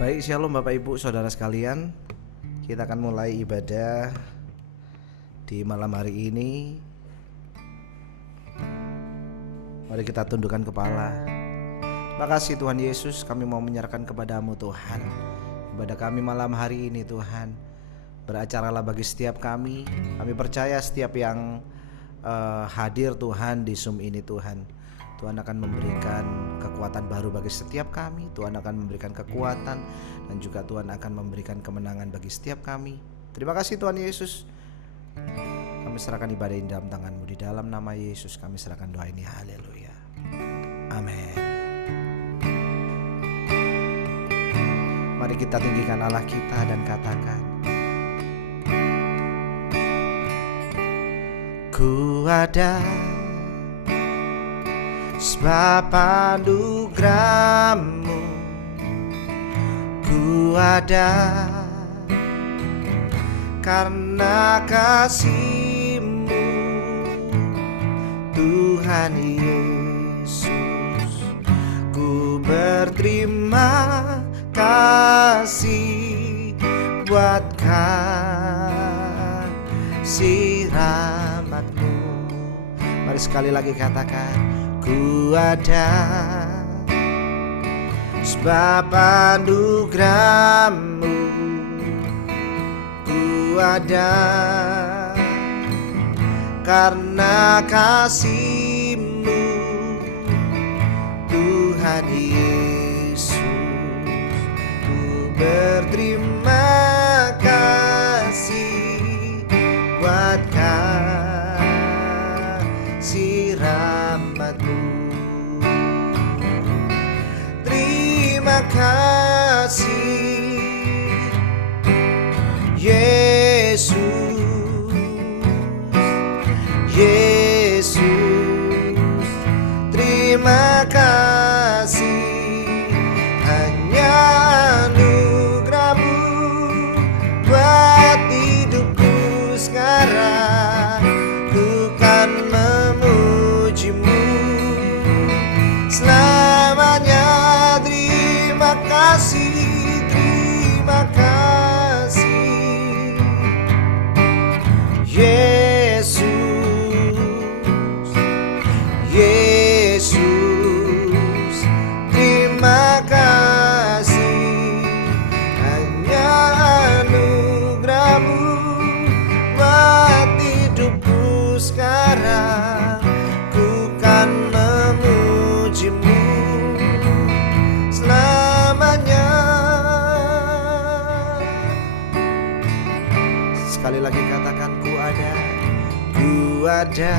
Baik, shalom Bapak Ibu Saudara sekalian. Kita akan mulai ibadah di malam hari ini. Mari kita tundukkan kepala. Terima kasih Tuhan Yesus, kami mau menyerahkan kepadamu Tuhan. Ibadah kami malam hari ini Tuhan, beracaralah bagi setiap kami. Kami percaya setiap yang hadir Tuhan di Zoom ini Tuhan, Tuhan akan memberikan kekuatan baru bagi setiap kami. Tuhan akan memberikan kekuatan dan juga Tuhan akan memberikan kemenangan bagi setiap kami. Terima kasih Tuhan Yesus. Kami serahkan ibadah ini dalam tangan-Mu. Di dalam nama Yesus kami serahkan doa ini. Haleluya. Amin. Mari kita tinggikan Allah kita dan katakan, ku ada sebab anugerah-Mu, ku ada karena kasih-Mu, Tuhan Yesus. Ku berterima kasih buat kasih rahmat-Mu. Mari sekali lagi katakan, ku ada sebab anugerah-Mu, ku ada karena kasih-Mu, Tuhan Yesus. Ku berterima kasih buat kasih rahmat-Mu. Terima kasih Yesus, Yesus. Terima kasih, hanya anugerah-Mu buat hidupku sekarang. Ku kan memuji-Mu selamanya. Terima kasih, terima kasih Yesus, Yesus. Terima kasih, hanya anugerah-Mu buat hidupku sekarang. Ku kan memuji-Mu selamanya. Sekali lagi katakan, ku ada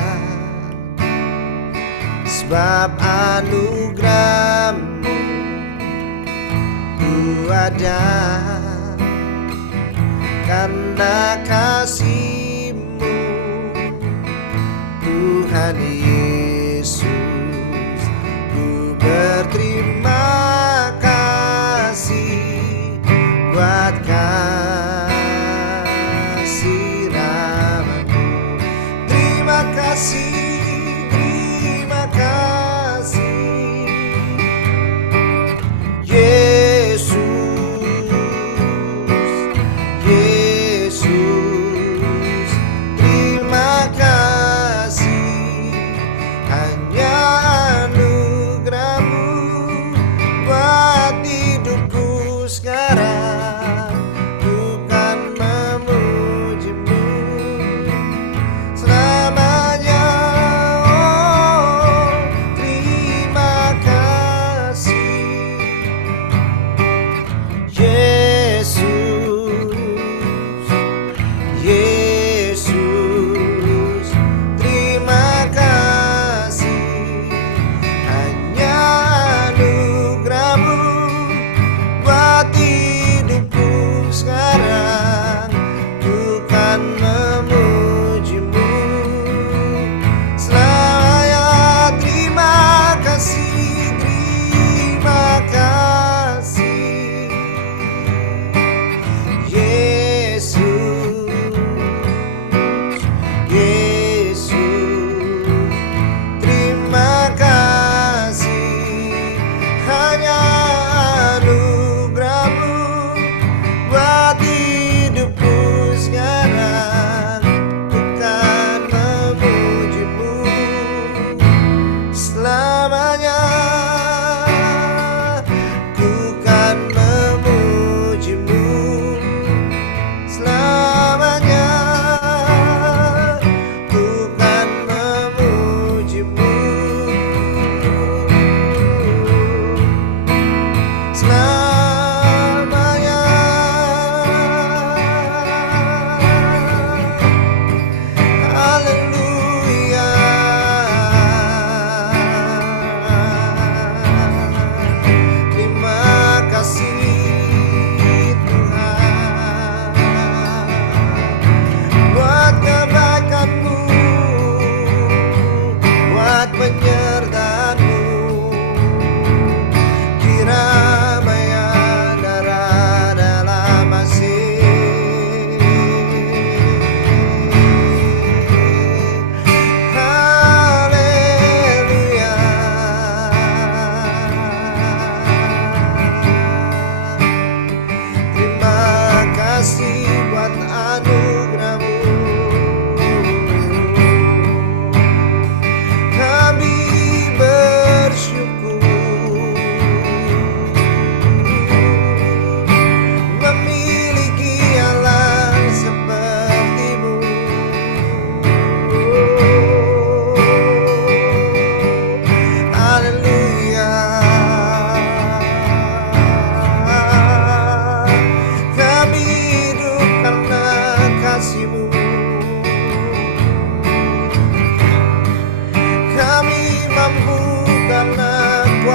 sebab anugerah-Mu, ku ada karena kasih-Mu, Tuhan Yesus. Ku berterima kasih buat kasih rahmat-Mu. Terima kasih, terima kasih Yesus, Yesus. Terima kasih, hanya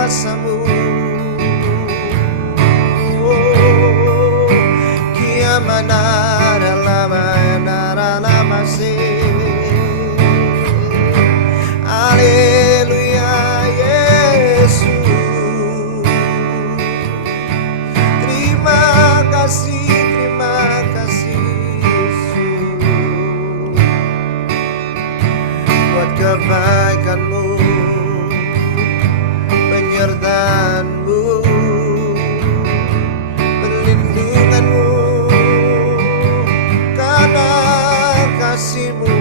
kuasamu. Kiamana dalam nara masih. Haleluya Yesus. Terima kasih Yesus buat kebaikanmu, penyertaanmu, perlindunganmu, karena kasihmu.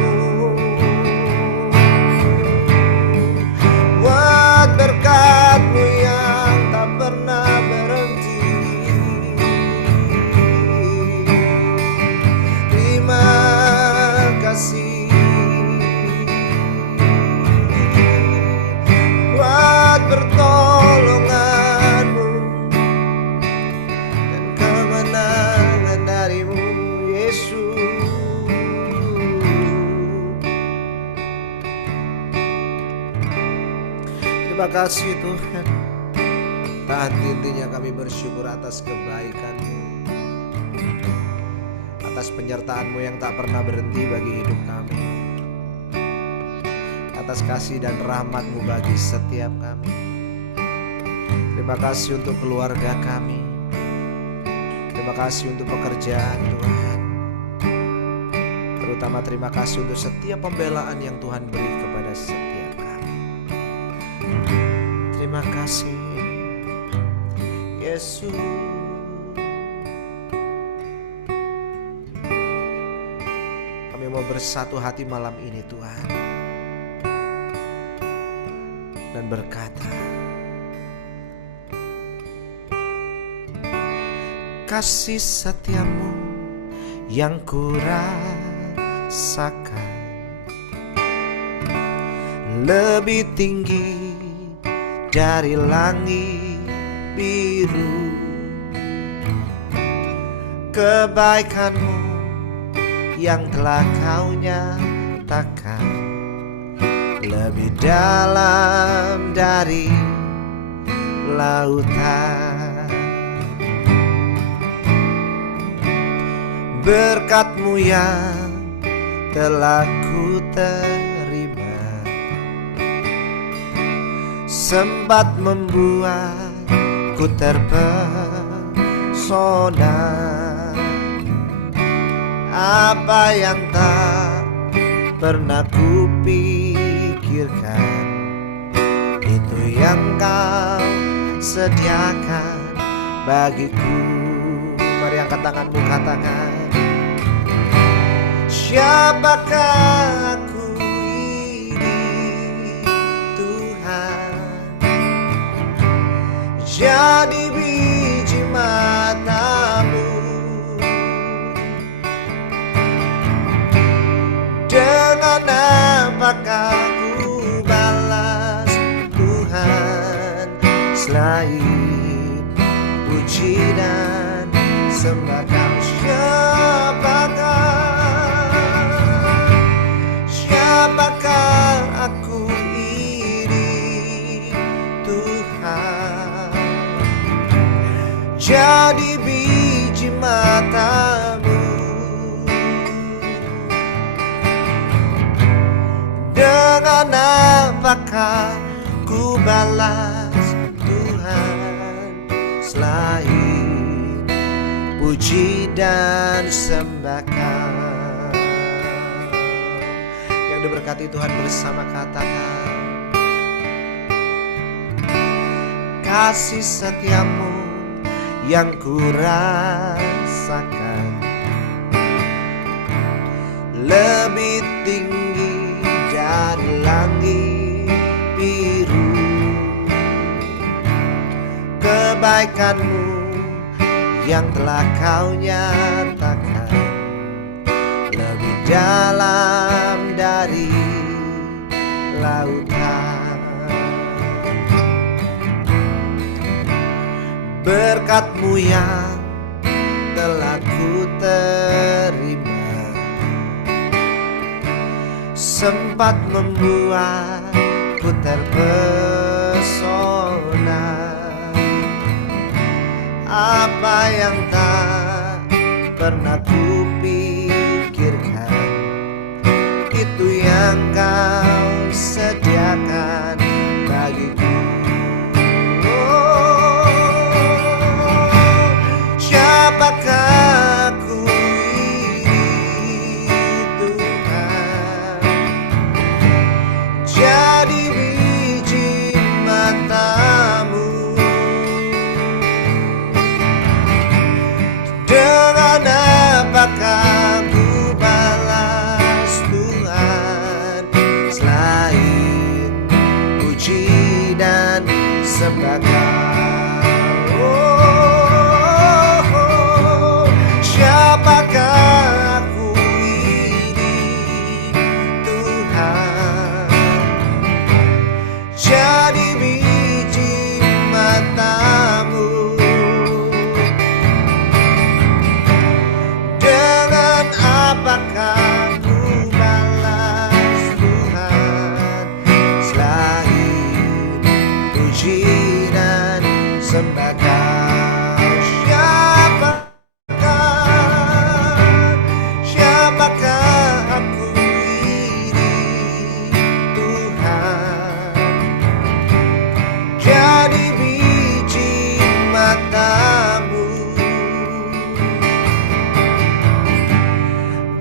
Buat berkatmu yang tak pernah berhenti. Terima kasih buat pertolonganmu dan kemenangan darimu Yesus. Terima kasih Tuhan. Tak henti-hentinya kami bersyukur atas kebaikan-Mu, atas penyertaan-Mu yang tak pernah berhenti bagi hidup kami, atas kasih dan rahmat-Mu bagi setiap kami. Terima kasih untuk keluarga kami. Terima kasih untuk pekerjaan Tuhan. Terutama terima kasih untuk setiap pembelaan yang Tuhan beri kepada setiap kami. Terima kasih Yesus. Kami mau bersatu hati malam ini Tuhan, dan berkata, kasih setiamu yang kurasakan lebih tinggi dari langit biru. Kebaikanmu yang telah kau nyatakan lebih dalam dari lautan. Berkat-Mu yang telah ku terima sempat membuatku terpesona. Apa yang tak pernah kupikirkan, itu yang Kau sediakan bagiku. Mari angkat tanganmu, katakan, siapakah aku ini Tuhan, jadi biji mata-Mu. Dengan apakah ku balas Tuhan selain puji dan sembah Kau? Siapakah aku ini Tuhan, jadi biji mata-Mu. Dengan apakah ku balas Tuhan selain puji dan sembah Kau? Yang diberkati Tuhan bersama katakan, kasih setiamu yang kurasakan lebih tinggi dari langit biru. Kebaikan-Mu yang telah Kau nyatakan lebih dalam dari lautan. Berkat-Mu yang telah ku terima sempat membuatku terpesona. terpesona. Apa yang tak pernah kupikirkan, itu yang kau sediakan bagiku. Siapakah aku ini Tuhan, jadi biji matamu. Dengan apakah ku balas Tuhan, selain puji dan sembah. Siapakah aku ini Tuhan, jadi biji matamu. Dengan apakah ku balas Tuhan, selain puji dan sembah.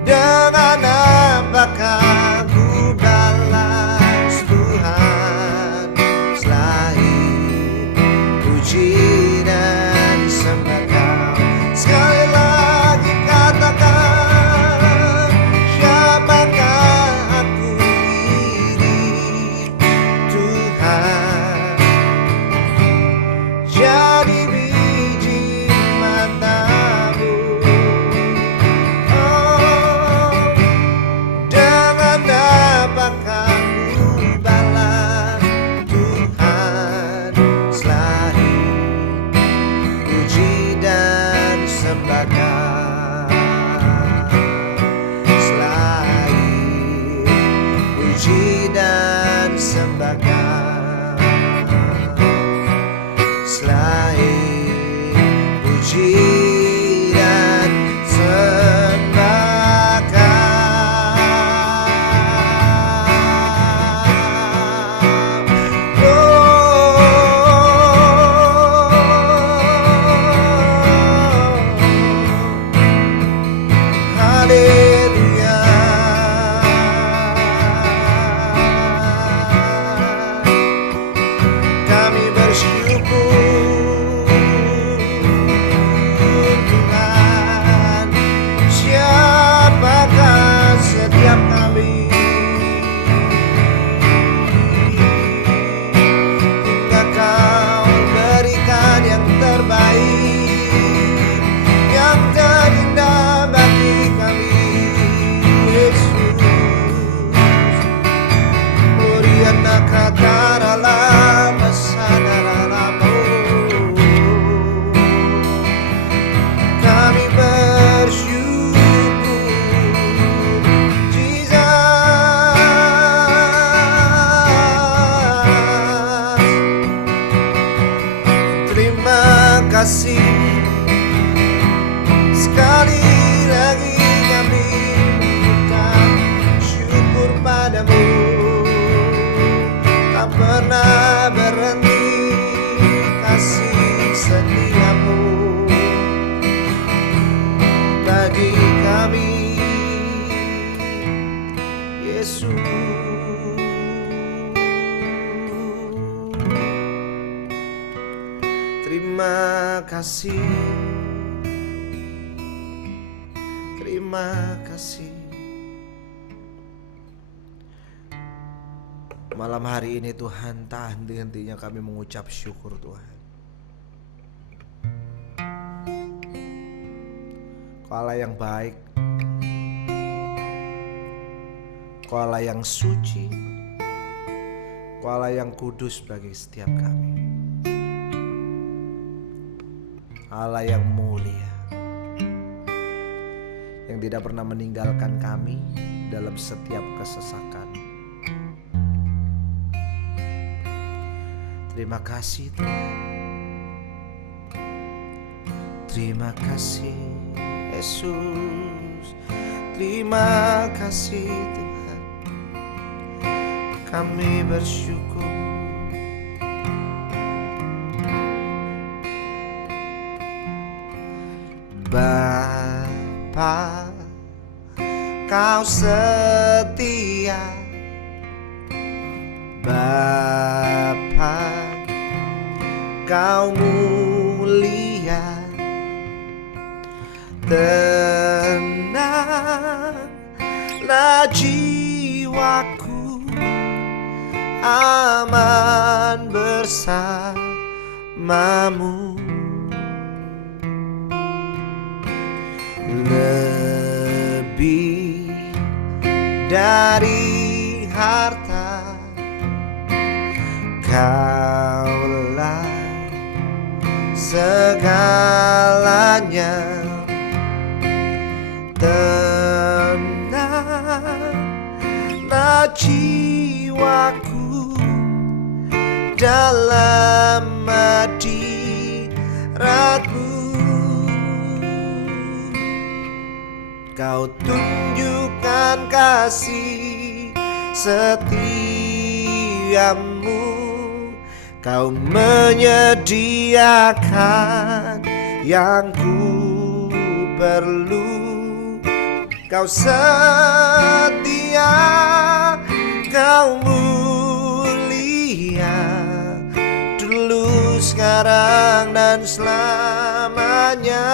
Dengan apakah ku balas Tuhan, selain puji dan sembah Kau. Sekali lagi katakan, siapakah aku ini Tuhan, jadi biji matamu. Apakah ku balas Tuhan, selain puji dan sembah Kau, selain puji dan sembah Kau, selain puji dan sembah Kau. Haleluya. Kami bersyukur Tuhan, siapakah setiap kami, hingga Kau berikan yang terbaik, yang terindah bagi kami. Yesus, Muriana Katarala Masanaralamu. Kami bersyukur Jesus. Terima kasih sekali lagi kami mengucap syukur padamu. Tak pernah berhenti kasih setiamu bagi kami, Yesus. Terima kasih, terima kasih. Malam hari ini Tuhan, tak henti-hentinya kami mengucap syukur Tuhan. Kau Allah yang baik, Kau Allah yang suci, Kau Allah yang kudus bagi setiap kami, Allah yang mulia, yang tidak pernah meninggalkan kami dalam setiap kesesakan. Terima kasih Tuhan. Terima kasih Yesus. Terima kasih Tuhan. Kami bersyukur. Bapa, Kau setia. Bapa, Kau mulia. Tenanglah jiwaku, aman bersamamu. Lebih dari harta, Kaulah segalanya. Tenanglah jiwaku dalam hadirat-Mu. Kau tunjukkan kasih setiamu. Kau menyediakan yang ku perlu. Kau setia, Kau mulia, dulu, sekarang, dan selamanya.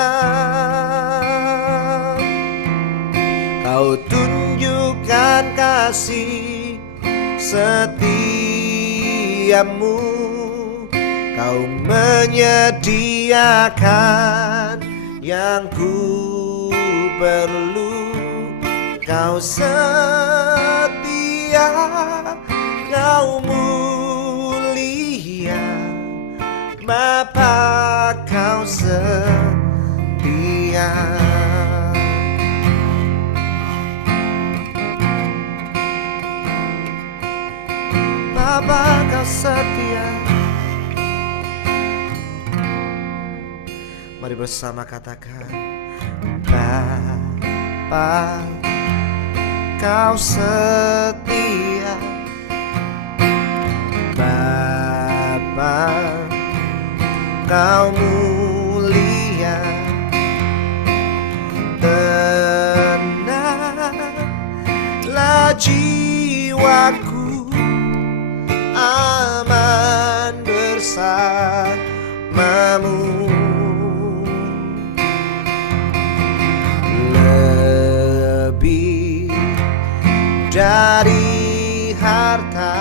Kau tunjukkan kasih setiamu. Kau menyediakan yang ku perlu. Kau setia, Kau mulia, Bapa, Kau setia. Bapa, Kau setia. Mari bersama katakan, Bapa, Kau setia. Bapa, Kau mulia. Tenanglah jiwaku, aman bersamamu. Lebih dari harta,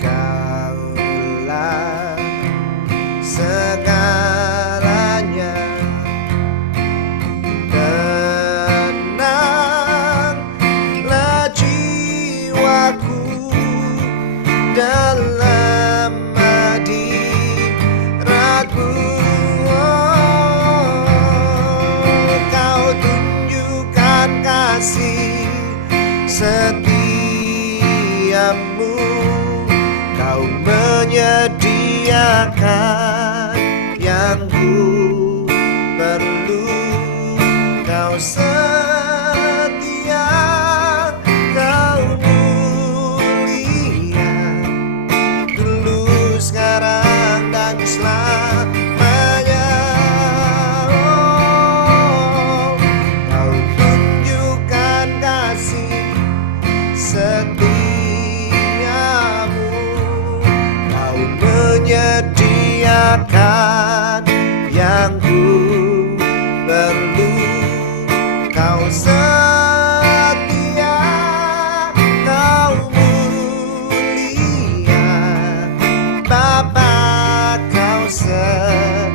Kaulah segalanya. Tenanglah jiwaku dalam hadirat-Mu. Kau tunjukkan kasih setiamu. Kau menyediakan yang ku perlu. Kau setia, Kau mulia, dulu, sekarang, dan selamanya. Kau tunjukkan kasih setiamu. Kau menyediakan yang ku perlu. Kau setia, Kau mulia, Bapa, Kau setia.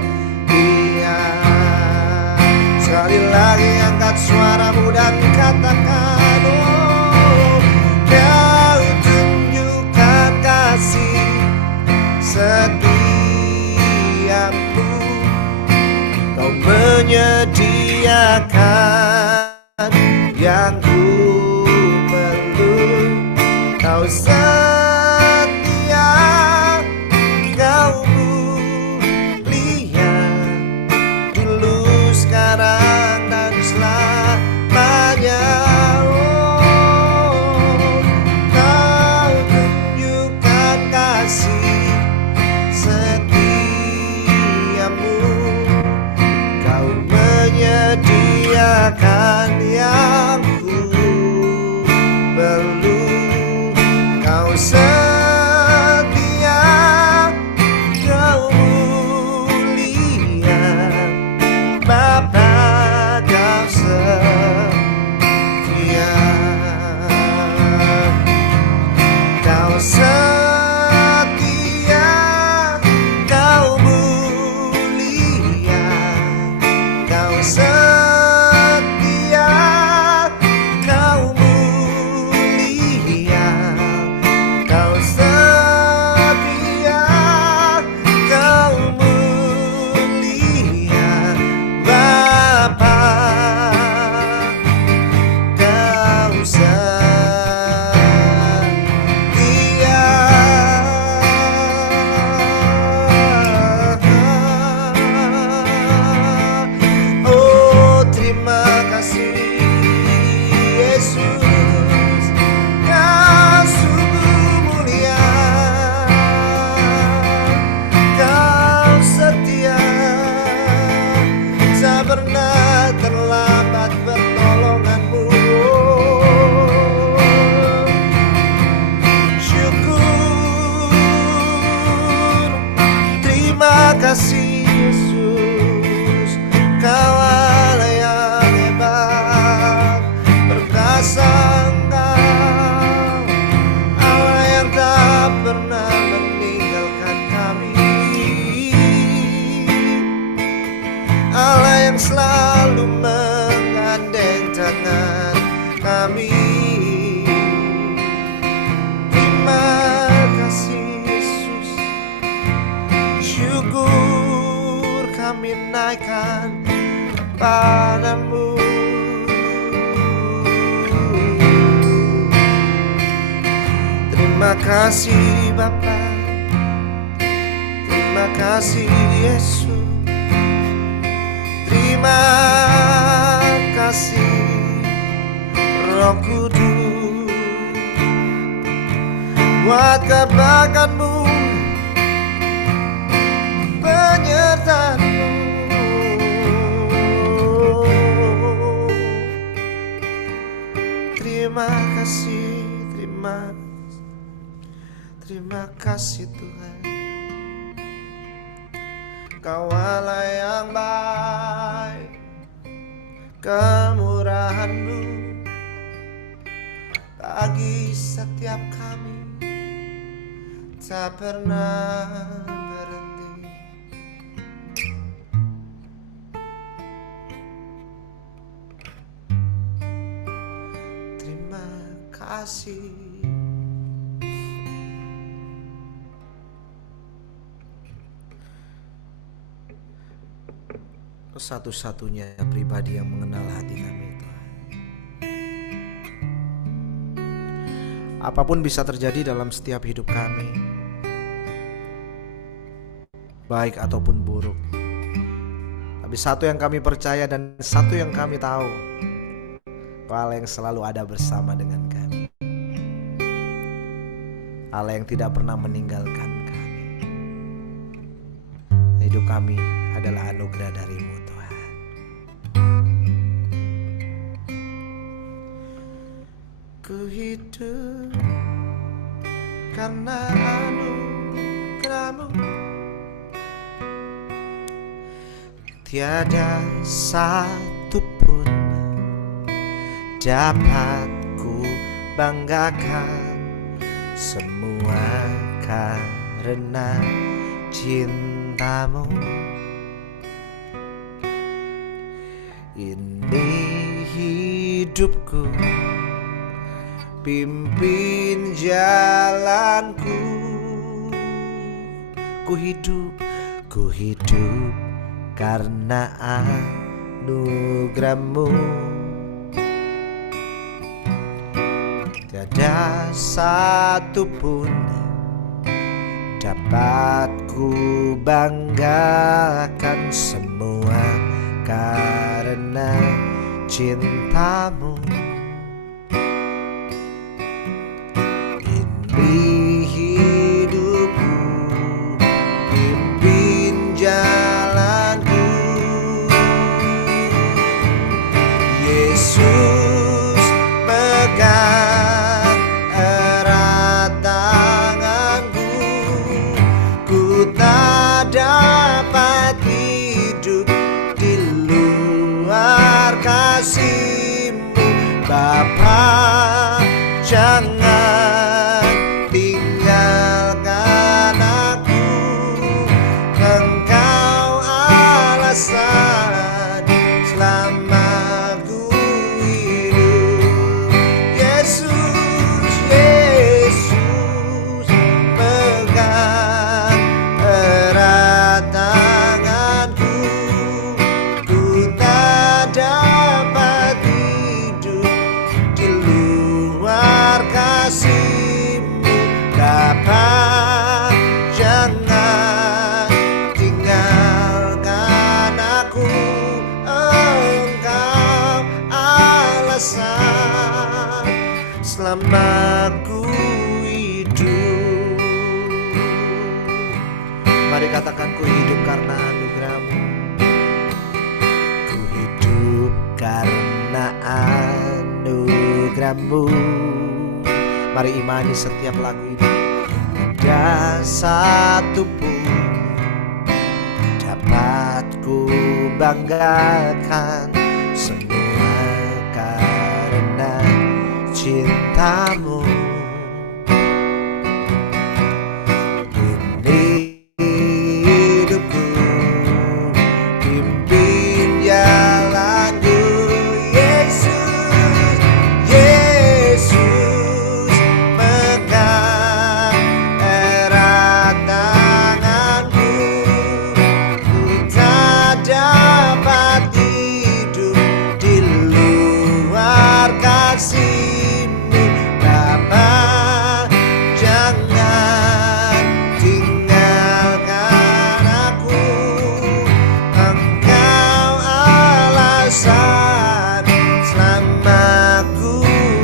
Sekali lagi angkat suaramu dan katakan, oh, Kau tunjukkan kasih setiamu. Kau menyediakan yang ku perlu. Kau setia, kasih Yesus, Kau Allah yang hebat, perkasa Engkau, Allah yang tak pernah meninggalkan kami, Allah yang selalu menggandeng tangan kami. Terima kasih Yesus, syukur kami naikkan padamu. Terima kasih Bapa, terima kasih Yesus, terima kasih Roh Kudus, buat kebaikan-Mu, penyertaan-Mu. Terima kasih, terima kasih Tuhan. Kau Allah yang baik, kemurahan-Mu bagi setiap kami tak pernah berhenti. Terima kasih. Satu-satunya pribadi yang mengenal hati kami, Tuhan. Apapun bisa terjadi dalam setiap hidup kami, baik ataupun buruk. Tapi satu yang kami percaya dan satu yang kami tahu, Allah yang selalu ada bersama dengan kami, Allah yang tidak pernah meninggalkan kami. Hidup kami adalah anugerah dari-Mu, Tuhan. Ku hidup karena anugerah-Mu, tiada satu pun dapat ku banggakan, semua karena cinta-Mu. Ini hidupku, pimpin jalanku. Ku hidup karena anugerah-Mu, tiada satu pun dapat ku banggakan, semua karena cinta-Mu. Ini hidupku, pimpin jalanku. Yesus, pegang erat tanganku, ku tak dapat hidup di luar kasih-Mu. Bapa, jangan tinggalkan aku, Engkau alasan selama ku hidup. Yesus, Yesus, pegang erat tanganku, ku tak dapat hidup di luar kasih-Mu. Bapa, jangan tinggalkan aku, Engkau alasan selama ku hidup. Mari katakan, ku hidup karena anugerah-Mu, ku hidup karena anugerah-Mu. Mari imani setiap lagu ini. Tiada satu pun banggakan, semua karena cintamu. Ini hidupku, pimpin jalanku, Yesus, Yesus, pegang erat tanganku. Ku tak dapat hidup di luar kasih-Mu, Bapa. Jangan tinggalkan aku, Engkau alasan selama ku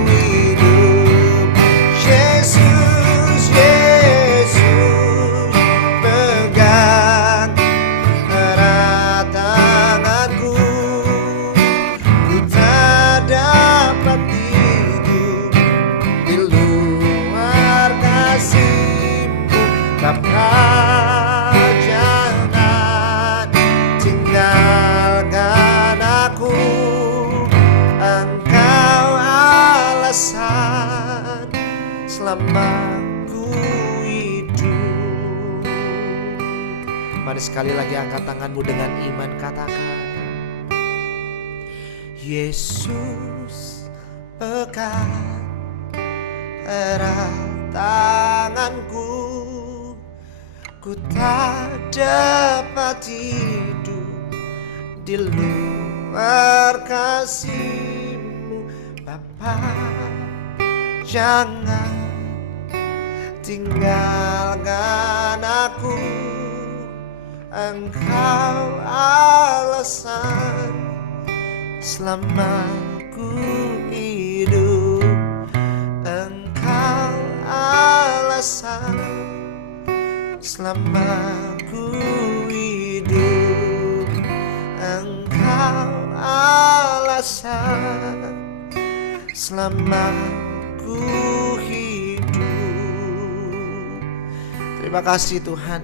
hidup. Yesus, Yesus, pegang erat tanganku. Ku tak dapat hidup di luar kasih-Mu, Bapa. Jangan tinggalkan aku, Engkau alasan selama ku hidup. Mari sekali lagi angkat tanganmu dengan iman, katakan, Yesus, pegang erat tanganku. Ku tak dapat hidup di luar kasih-Mu, Bapa. Jangan tinggalkan aku, Engkau alasan selama ku hidup. Engkau alasan selama ku hidup. Engkau alasan selama ku hidup. Terima kasih Tuhan.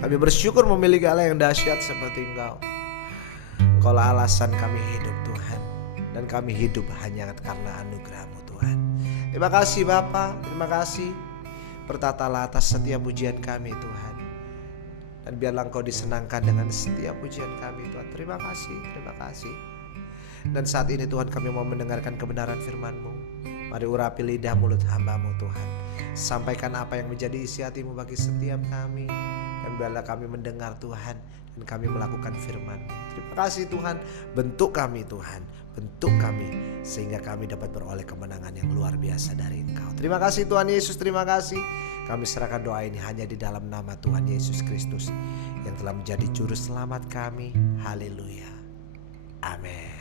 Kami bersyukur memiliki Allah yang dahsyat seperti Engkau. Engkaulah alasan kami hidup Tuhan, dan kami hidup hanya karena anugerah-Mu Tuhan. Terima kasih Bapa, terima kasih. Bertatalah atas setiap pujian kami Tuhan, dan biarlah Engkau disenangkan dengan setiap pujian kami Tuhan. Terima kasih, terima kasih. Dan saat ini Tuhan, kami mau mendengarkan kebenaran firman-Mu. Mari urapi lidah mulut hamba-Mu Tuhan. Sampaikan apa yang menjadi isi hati-Mu bagi setiap kami, dan biarlah kami mendengar Tuhan, dan kami melakukan firman. Terima kasih Tuhan. Bentuk kami Tuhan, bentuk kami, sehingga kami dapat beroleh kemenangan yang luar biasa dari Engkau. Terima kasih Tuhan Yesus, terima kasih. Kami serahkan doa ini hanya di dalam nama Tuhan Yesus Kristus, yang telah menjadi juru selamat kami. Haleluya, amin.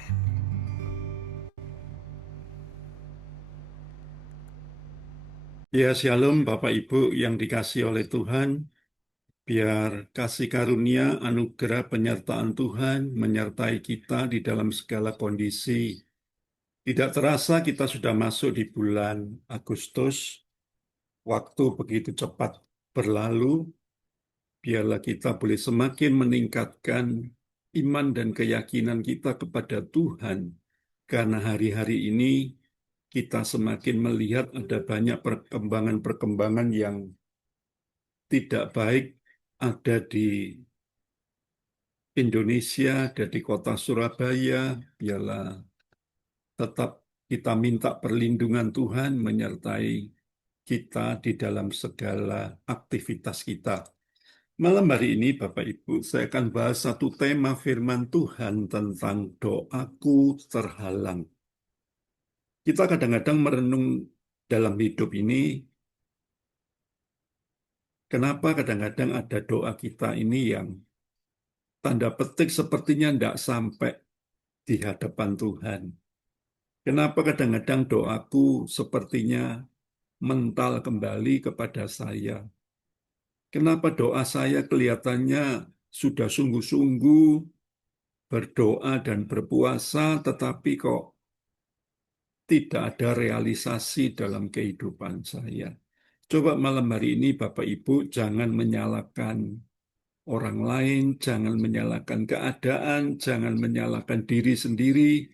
Ya, shalom Bapak Ibu yang dikasihi oleh Tuhan. Biar kasih karunia, anugerah, penyertaan Tuhan menyertai kita di dalam segala kondisi. Tidak terasa kita sudah masuk di bulan Agustus. Waktu begitu cepat berlalu. Biarlah kita boleh semakin meningkatkan iman dan keyakinan kita kepada Tuhan. Karena hari-hari ini kita semakin melihat ada banyak perkembangan-perkembangan yang tidak baik ada di Indonesia, ada di kota Surabaya. Biarlah tetap kita minta perlindungan Tuhan menyertai kita di dalam segala aktivitas kita. Malam hari ini Bapak Ibu, saya akan bahas satu tema firman Tuhan tentang doaku terhalang. Kita kadang-kadang merenung dalam hidup ini, kenapa kadang-kadang ada doa kita ini yang tanda petik sepertinya tidak sampai di hadapan Tuhan. Kenapa kadang-kadang doaku sepertinya mental kembali kepada saya? Kenapa doa saya kelihatannya sudah sungguh-sungguh berdoa dan berpuasa, tetapi kok tidak ada realisasi dalam kehidupan saya? Coba malam hari ini Bapak Ibu jangan menyalahkan orang lain, jangan menyalahkan keadaan, jangan menyalahkan diri sendiri.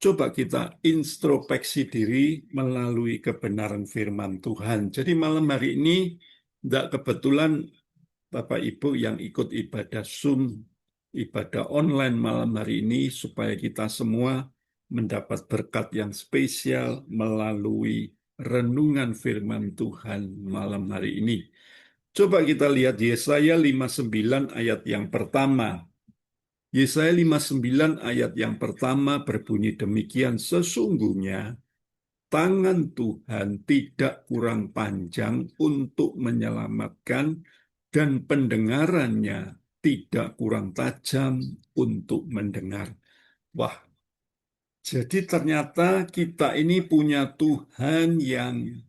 Coba kita introspeksi diri melalui kebenaran firman Tuhan. Jadi malam hari ini, tidak kebetulan Bapak Ibu yang ikut ibadah Zoom, ibadah online malam hari ini, supaya kita semua mendapat berkat yang spesial melalui renungan firman Tuhan malam hari ini. Coba kita lihat Yesaya 59 ayat yang pertama. Yesaya 59 ayat yang pertama berbunyi demikian, sesungguhnya tangan Tuhan tidak kurang panjang untuk menyelamatkan dan pendengarannya tidak kurang tajam untuk mendengar. Wah, jadi ternyata kita ini punya Tuhan yang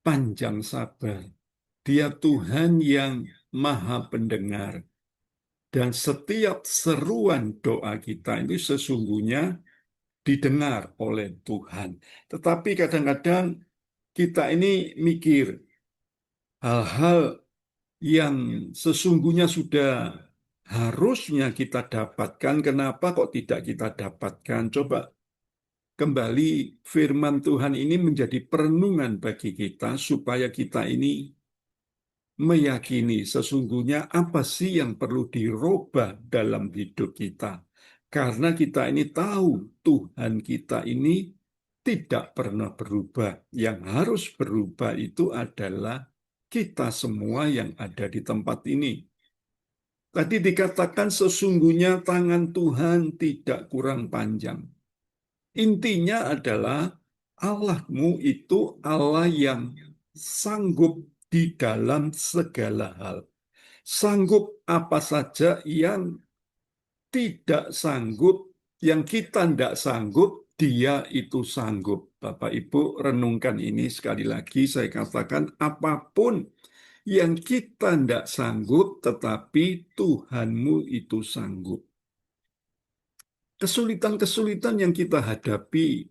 panjang sabar. Dia Tuhan yang maha pendengar. Dan setiap seruan doa kita itu sesungguhnya didengar oleh Tuhan. Tetapi kadang-kadang kita ini mikir hal-hal yang sesungguhnya sudah harusnya kita dapatkan, kenapa kok tidak kita dapatkan? Coba kembali firman Tuhan ini menjadi perenungan bagi kita supaya kita ini meyakini sesungguhnya apa sih yang perlu dirubah dalam hidup kita. Karena kita ini tahu Tuhan kita ini tidak pernah berubah. Yang harus berubah itu adalah kita semua yang ada di tempat ini. Tadi dikatakan sesungguhnya tangan Tuhan tidak kurang panjang. Intinya adalah Allahmu itu Allah yang sanggup di dalam segala hal. Sanggup apa saja yang tidak sanggup, yang kita tidak sanggup, dia itu sanggup. Bapak Ibu renungkan ini sekali lagi, saya katakan apapun yang kita tidak sanggup, tetapi Tuhanmu itu sanggup. Kesulitan-kesulitan yang kita hadapi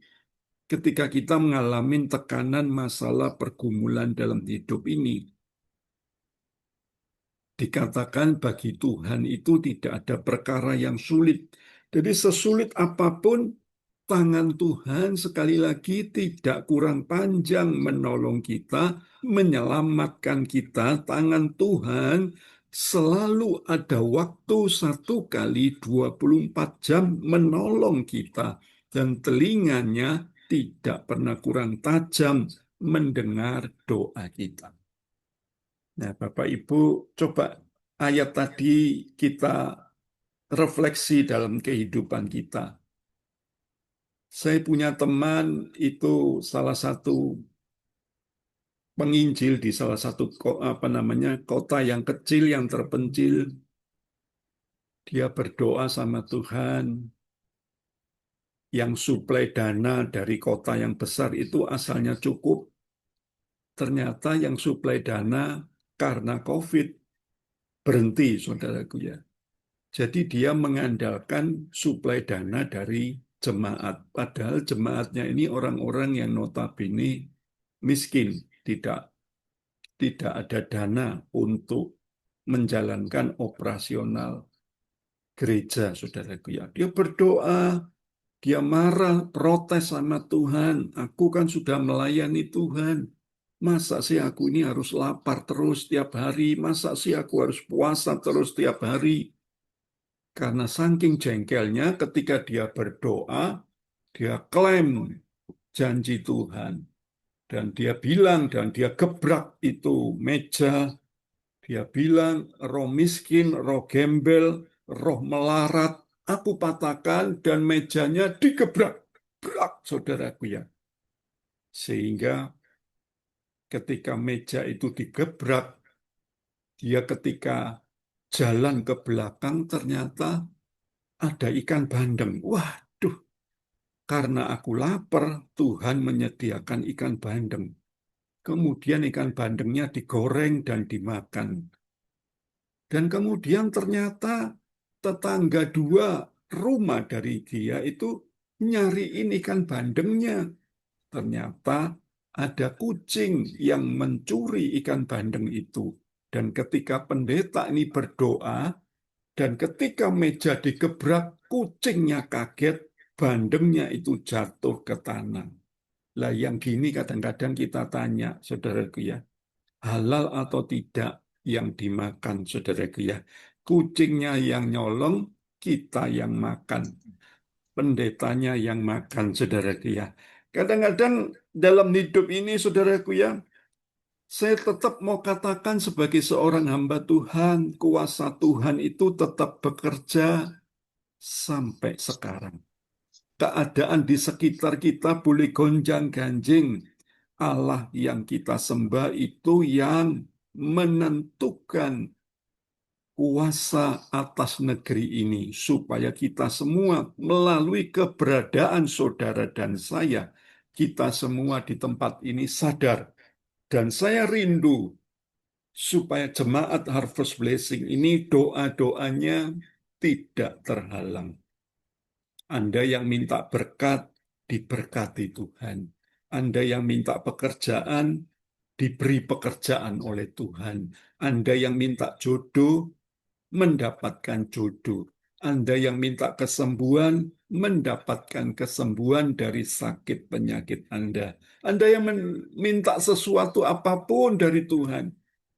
ketika kita mengalami tekanan masalah pergumulan dalam hidup ini, dikatakan bagi Tuhan itu tidak ada perkara yang sulit. Jadi sesulit apapun, tangan Tuhan sekali lagi tidak kurang panjang menolong kita, menyelamatkan kita. Tangan Tuhan selalu ada waktu 1 kali 24 jam menolong kita. Dan telinganya tidak pernah kurang tajam mendengar doa kita. Nah, Bapak Ibu, coba ayat tadi kita refleksi dalam kehidupan kita. Saya punya teman itu salah satu penginjil di salah satu kota yang kecil yang terpencil. Dia berdoa sama Tuhan, yang suplai dana dari kota yang besar itu asalnya cukup. Ternyata yang suplai dana karena COVID berhenti, saudaraku ya. Jadi dia mengandalkan suplai dana dari jemaat. Padahal jemaatnya ini orang-orang yang notabene miskin, tidak ada dana untuk menjalankan operasional gereja, saudaraku ya. Dia berdoa, dia marah, protes sama Tuhan. Aku kan sudah melayani Tuhan. Masa sih aku ini harus lapar terus tiap hari? Masa sih aku harus puasa terus tiap hari? Karena saking jengkelnya ketika dia berdoa, dia klaim janji Tuhan. Dan dia bilang, dan dia gebrak itu meja, dia bilang, roh miskin, roh gembel, roh melarat, aku patahkan dan mejanya digebrak. Brak, saudaraku ya. Sehingga ketika meja itu digebrak, dia ketika jalan ke belakang ternyata ada ikan bandeng. Waduh, karena aku lapar, Tuhan menyediakan ikan bandeng. Kemudian ikan bandengnya digoreng dan dimakan. Dan kemudian ternyata tetangga 2 rumah dari dia itu nyariin ikan bandengnya. Ternyata ada kucing yang mencuri ikan bandeng itu. Dan ketika pendeta ini berdoa, dan ketika meja digebrak, kucingnya kaget, bandengnya itu jatuh ke tanah. Lah yang gini kadang-kadang kita tanya, saudaraku ya, halal atau tidak yang dimakan, saudaraku ya. Kucingnya yang nyolong, kita yang makan. Pendetanya yang makan, saudaraku ya. Kadang-kadang dalam hidup ini, saudaraku ya, saya tetap mau katakan sebagai seorang hamba Tuhan, kuasa Tuhan itu tetap bekerja sampai sekarang. Keadaan di sekitar kita boleh gonjang-ganjing. Allah yang kita sembah itu yang menentukan kuasa atas negeri ini, supaya kita semua melalui keberadaan saudara dan saya, kita semua di tempat ini sadar. Dan saya rindu supaya jemaat Harvest Blessing ini doa-doanya tidak terhalang. Anda yang minta berkat, diberkati Tuhan. Anda yang minta pekerjaan, diberi pekerjaan oleh Tuhan. Anda yang minta jodoh, mendapatkan jodoh. Anda yang minta kesembuhan, mendapatkan kesembuhan dari sakit penyakit Anda. Anda yang minta sesuatu apapun dari Tuhan,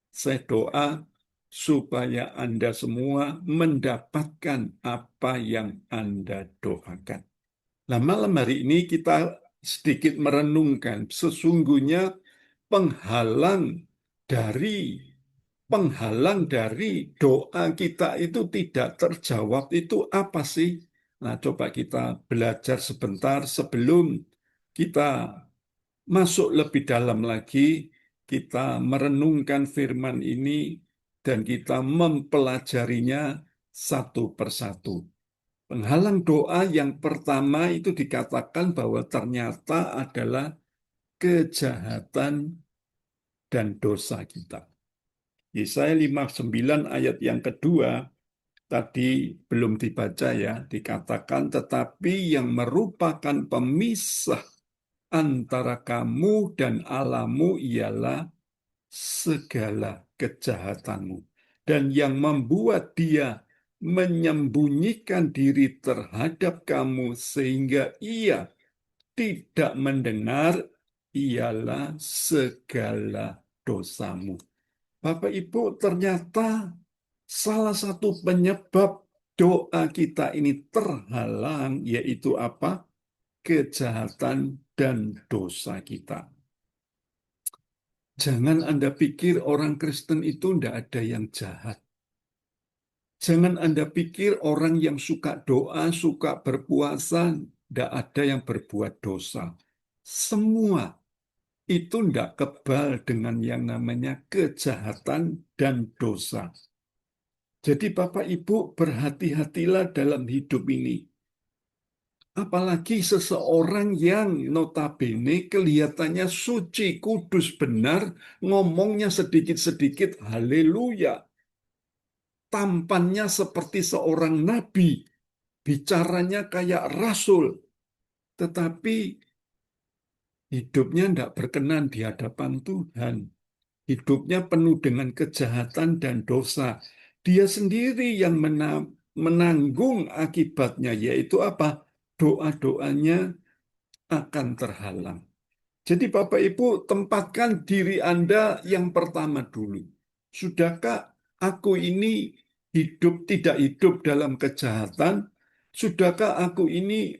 saya doa supaya Anda semua mendapatkan apa yang Anda doakan. Nah, malam hari ini kita sedikit merenungkan sesungguhnya penghalang dari doa kita itu tidak terjawab itu apa sih? Nah, coba kita belajar sebentar sebelum kita masuk lebih dalam lagi, kita merenungkan firman ini dan kita mempelajarinya satu persatu. Penghalang doa yang pertama itu dikatakan bahwa ternyata adalah kejahatan dan dosa kita. Yesaya 59 ayat yang kedua tadi belum dibaca ya, dikatakan tetapi yang merupakan pemisah antara kamu dan Allahmu ialah segala kejahatanmu, dan yang membuat dia menyembunyikan diri terhadap kamu sehingga ia tidak mendengar ialah segala dosamu. Bapak Ibu, ternyata salah satu penyebab doa kita ini terhalang yaitu apa? Kejahatan dan dosa kita. Jangan Anda pikir orang Kristen itu tidak ada yang jahat. Jangan Anda pikir orang yang suka doa, suka berpuasa, tidak ada yang berbuat dosa. Semua itu tidak kebal dengan yang namanya kejahatan dan dosa. Jadi Bapak Ibu berhati-hatilah dalam hidup ini. Apalagi seseorang yang notabene kelihatannya suci, kudus, benar, ngomongnya sedikit-sedikit haleluya. Tampannya seperti seorang nabi, bicaranya kayak rasul, tetapi hidupnya tidak berkenan di hadapan Tuhan. Hidupnya penuh dengan kejahatan dan dosa. Dia sendiri yang menanggung akibatnya, yaitu apa? Doa-doanya akan terhalang. Jadi Bapak Ibu, tempatkan diri Anda yang pertama dulu. Sudahkah aku ini tidak hidup dalam kejahatan? Sudahkah aku ini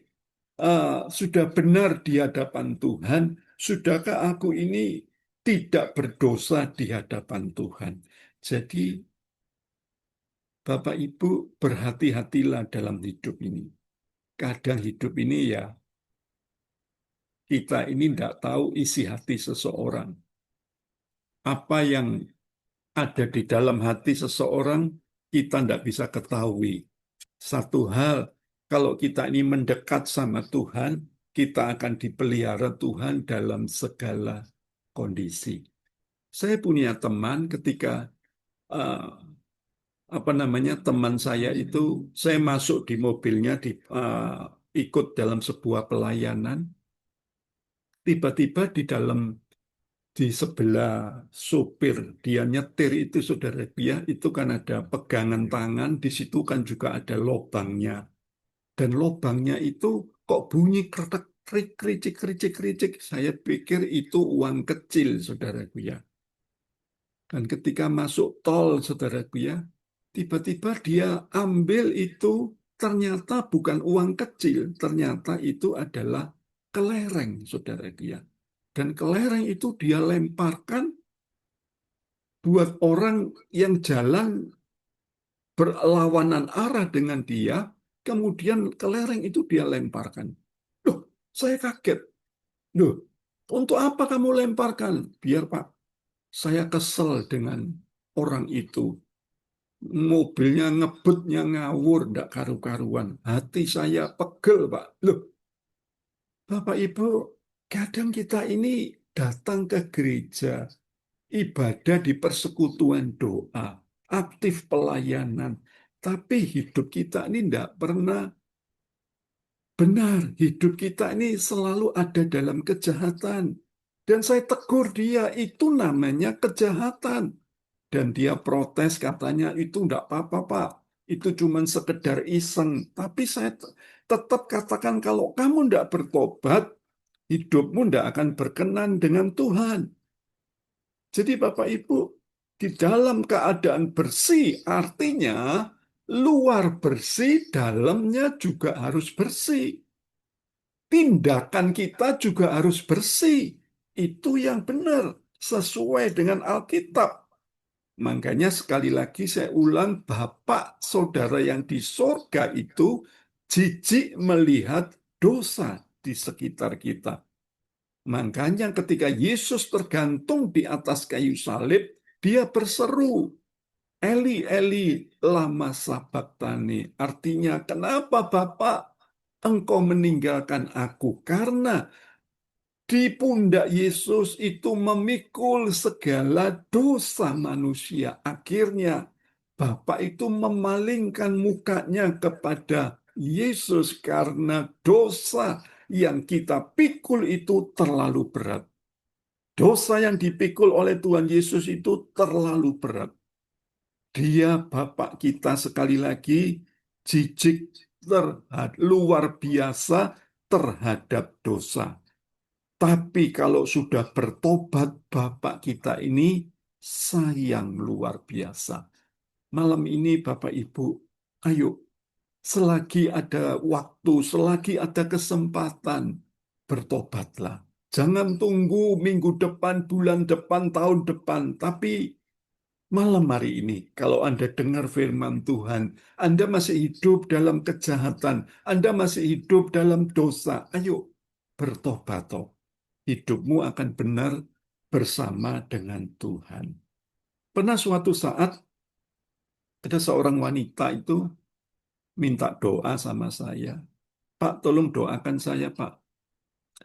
sudah benar di hadapan Tuhan? Sudahkah aku ini tidak berdosa di hadapan Tuhan? Jadi Bapak Ibu berhati-hatilah dalam hidup ini. Kadang hidup ini ya kita ini tidak tahu isi hati seseorang. Apa yang ada di dalam hati seseorang, kita tidak bisa ketahui. Satu hal, kalau kita ini mendekat sama Tuhan, kita akan dipelihara Tuhan dalam segala kondisi. Saya punya teman ketika uh, teman saya itu, saya masuk di mobilnya, ikut dalam sebuah pelayanan, tiba-tiba di dalam di sebelah sopir dia nyetir itu, saudara ya, itu kan ada pegangan tangan, di situ kan juga ada lobangnya. Dan lobangnya itu kok bunyi kretek, krik, kericik, kericik, kericik. Saya pikir itu uang kecil, saudaraku ya. Dan ketika masuk tol, saudaraku ya, tiba-tiba dia ambil itu, ternyata bukan uang kecil, ternyata itu adalah kelereng, saudaraku ya. Dan kelereng itu dia lemparkan buat orang yang jalan berlawanan arah dengan dia, kemudian kelereng itu dia lemparkan. Loh, saya kaget. Loh, untuk apa kamu lemparkan? Biar Pak, saya kesel dengan orang itu. Mobilnya ngebutnya ngawur, ndak karu-karuan. Hati saya pegel, Pak. Loh, Bapak Ibu, kadang kita ini datang ke gereja, ibadah di persekutuan doa, aktif pelayanan, tapi hidup kita ini tidak pernah benar. Hidup kita ini selalu ada dalam kejahatan. Dan saya tegur dia, itu namanya kejahatan. Dan dia protes, katanya itu tidak apa-apa, Pak. Itu cuma sekedar iseng. Tapi saya tetap katakan, kalau kamu tidak bertobat, hidupmu tidak akan berkenan dengan Tuhan. Jadi Bapak Ibu, di dalam keadaan bersih artinya luar bersih, dalamnya juga harus bersih. Tindakan kita juga harus bersih. Itu yang benar, sesuai dengan Alkitab. Makanya sekali lagi saya ulang, Bapak Saudara yang di sorga itu jijik melihat dosa di sekitar kita. Makanya ketika Yesus tergantung di atas kayu salib, dia berseru, Eli, Eli, lama sabachthani. Artinya, kenapa Bapak engkau meninggalkan aku? Karena di pundak Yesus itu memikul segala dosa manusia. Akhirnya, Bapak itu memalingkan mukanya kepada Yesus karena dosa yang kita pikul itu terlalu berat. Dosa yang dipikul oleh Tuhan Yesus itu terlalu berat. Dia Bapak kita sekali lagi jijik luar biasa terhadap dosa. Tapi kalau sudah bertobat, Bapak kita ini sayang luar biasa. Malam ini Bapak Ibu, ayo selagi ada waktu, selagi ada kesempatan, bertobatlah. Jangan tunggu minggu depan, bulan depan, tahun depan. Tapi malam hari ini, kalau Anda dengar firman Tuhan, Anda masih hidup dalam kejahatan, Anda masih hidup dalam dosa, ayo bertobat. Hidupmu akan benar bersama dengan Tuhan. Pernah suatu saat, ada seorang wanita itu minta doa sama saya. Pak, tolong doakan saya, Pak.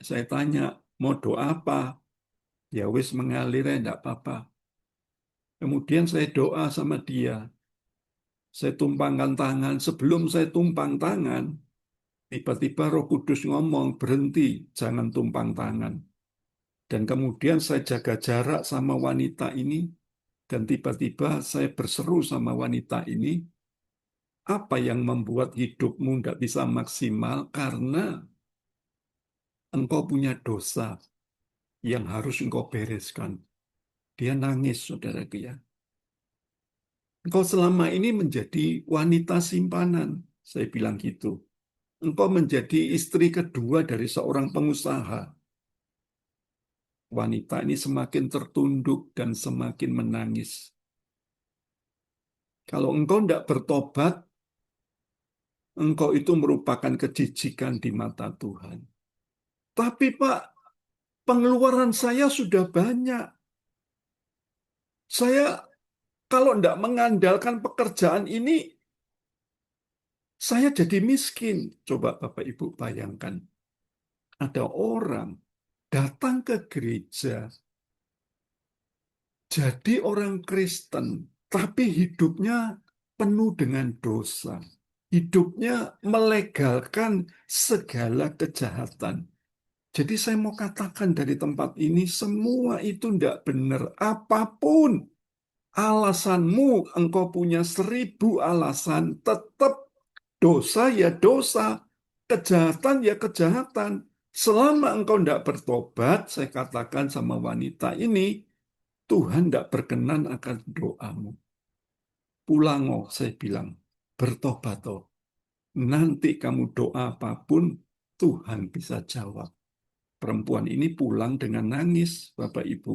Saya tanya, mau doa apa? Ya wis mengalir ya, enggak apa-apa. Kemudian saya doa sama dia. Saya tumpangkan tangan. Sebelum saya tumpang tangan, tiba-tiba Roh Kudus ngomong, berhenti, jangan tumpang tangan. Dan kemudian saya jaga jarak sama wanita ini, dan tiba-tiba saya berseru sama wanita ini, apa yang membuat hidupmu tidak bisa maksimal? Karena engkau punya dosa yang harus engkau bereskan. Dia nangis, saudara ya. Engkau selama ini menjadi wanita simpanan, saya bilang gitu. Engkau menjadi istri kedua dari seorang pengusaha. Wanita ini semakin tertunduk dan semakin menangis. Kalau engkau tidak bertobat, engkau itu merupakan kejijikan di mata Tuhan. Tapi Pak, pengeluaran saya sudah banyak. Saya kalau tidak mengandalkan pekerjaan ini, saya jadi miskin. Coba Bapak Ibu bayangkan. Ada orang datang ke gereja, jadi orang Kristen, tapi hidupnya penuh dengan dosa. Hidupnya melegalkan segala kejahatan. Jadi saya mau katakan dari tempat ini, semua itu tidak benar. Apapun alasanmu, engkau punya 1.000 alasan, tetap dosa ya dosa, kejahatan ya kejahatan. Selama engkau tidak bertobat, saya katakan sama wanita ini, Tuhan tidak berkenan akan doamu. Pulango, saya bilang, bertobat. Nanti kamu doa apapun, Tuhan bisa jawab. Perempuan ini pulang dengan nangis, Bapak Ibu.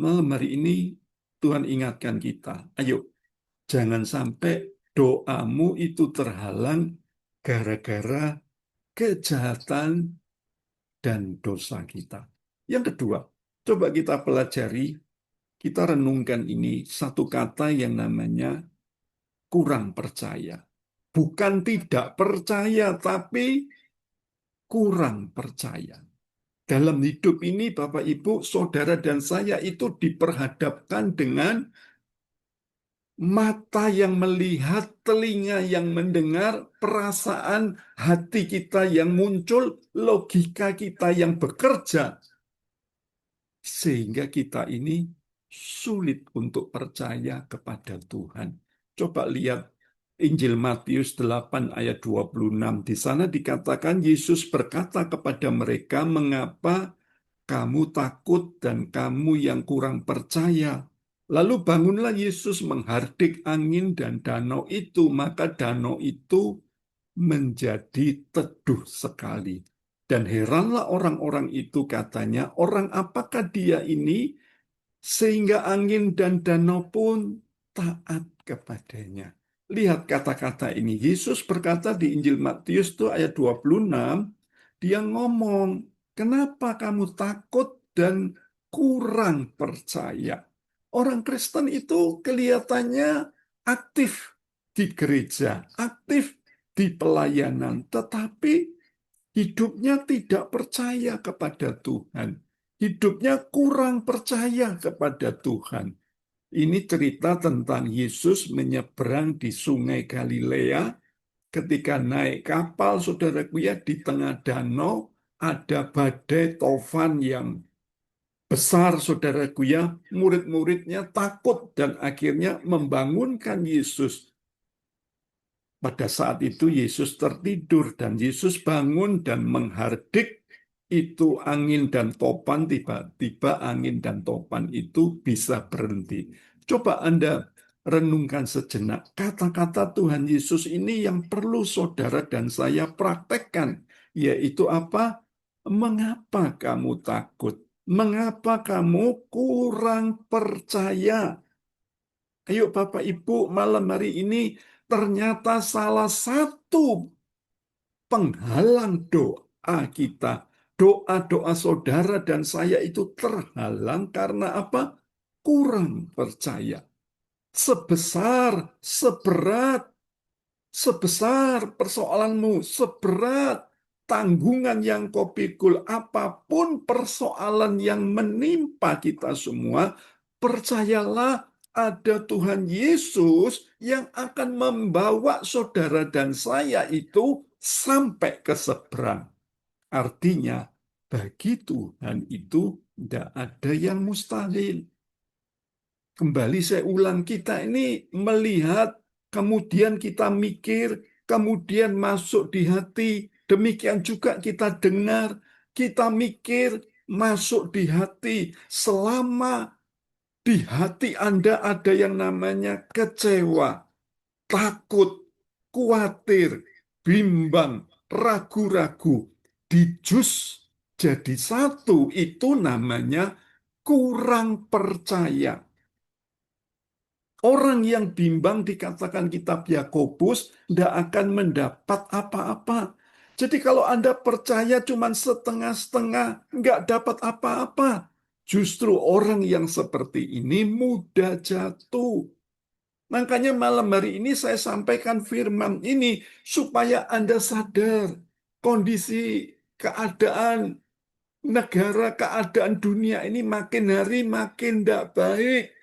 Malam hari ini Tuhan ingatkan kita, ayo jangan sampai doamu itu terhalang gara-gara kejahatan dan dosa kita. Yang kedua, coba kita pelajari, kita renungkan ini satu kata yang namanya kurang percaya. Bukan tidak percaya, tapi kurang percaya. Dalam hidup ini, Bapak, Ibu, saudara, dan saya itu diperhadapkan dengan mata yang melihat, telinga yang mendengar, perasaan hati kita yang muncul, logika kita yang bekerja, sehingga kita ini sulit untuk percaya kepada Tuhan. Coba lihat Injil Matius 8 ayat 26. Di sana dikatakan Yesus berkata kepada mereka, "Mengapa kamu takut dan kamu yang kurang percaya?" Lalu bangunlah Yesus menghardik angin dan danau itu, maka danau itu menjadi teduh sekali. Dan heranlah orang-orang itu, katanya, orang apakah dia ini sehingga angin dan danau pun taat kepadanya. Lihat kata-kata ini. Yesus berkata di Injil Matius itu ayat 26, dia ngomong, kenapa kamu takut dan kurang percaya? Orang Kristen itu kelihatannya aktif di gereja, aktif di pelayanan, tetapi hidupnya tidak percaya kepada Tuhan. Hidupnya kurang percaya kepada Tuhan. Ini cerita tentang Yesus menyeberang di Sungai Galilea. Ketika naik kapal, saudaraku ya, di tengah danau ada badai tofan yang besar, saudaraku ya. Murid-muridnya takut dan akhirnya membangunkan Yesus. Pada saat itu Yesus tertidur dan Yesus bangun dan menghardik itu angin dan topan, tiba-tiba angin dan topan itu bisa berhenti. Coba Anda renungkan sejenak. Kata-kata Tuhan Yesus ini yang perlu saudara dan saya praktekkan, yaitu apa? Mengapa kamu takut? Mengapa kamu kurang percaya? Ayo Bapak Ibu, malam hari ini ternyata salah satu penghalang doa kita, doa-doa saudara dan saya itu terhalang karena apa? Kurang percaya. Sebesar, seberat, sebesar persoalanmu, seberat tanggungan yang kau pikul, apapun persoalan yang menimpa kita semua, percayalah ada Tuhan Yesus yang akan membawa saudara dan saya itu sampai ke seberang. Artinya, bagi Tuhan itu tidak ada yang mustahil. Kembali saya ulang, kita ini melihat, kemudian kita mikir, kemudian masuk di hati. Demikian juga kita dengar, kita mikir, masuk di hati. Selama di hati Anda ada yang namanya kecewa, takut, khawatir, bimbang, ragu-ragu, dijus jadi satu, itu namanya kurang percaya. Orang yang bimbang dikatakan kitab Yakobus tidak akan mendapat apa-apa. Jadi kalau Anda percaya cuma setengah-setengah, nggak dapat apa-apa. Justru orang yang seperti ini mudah jatuh. Makanya malam hari ini saya sampaikan firman ini supaya Anda sadar kondisi keadaan negara, keadaan dunia ini makin hari makin tidak baik.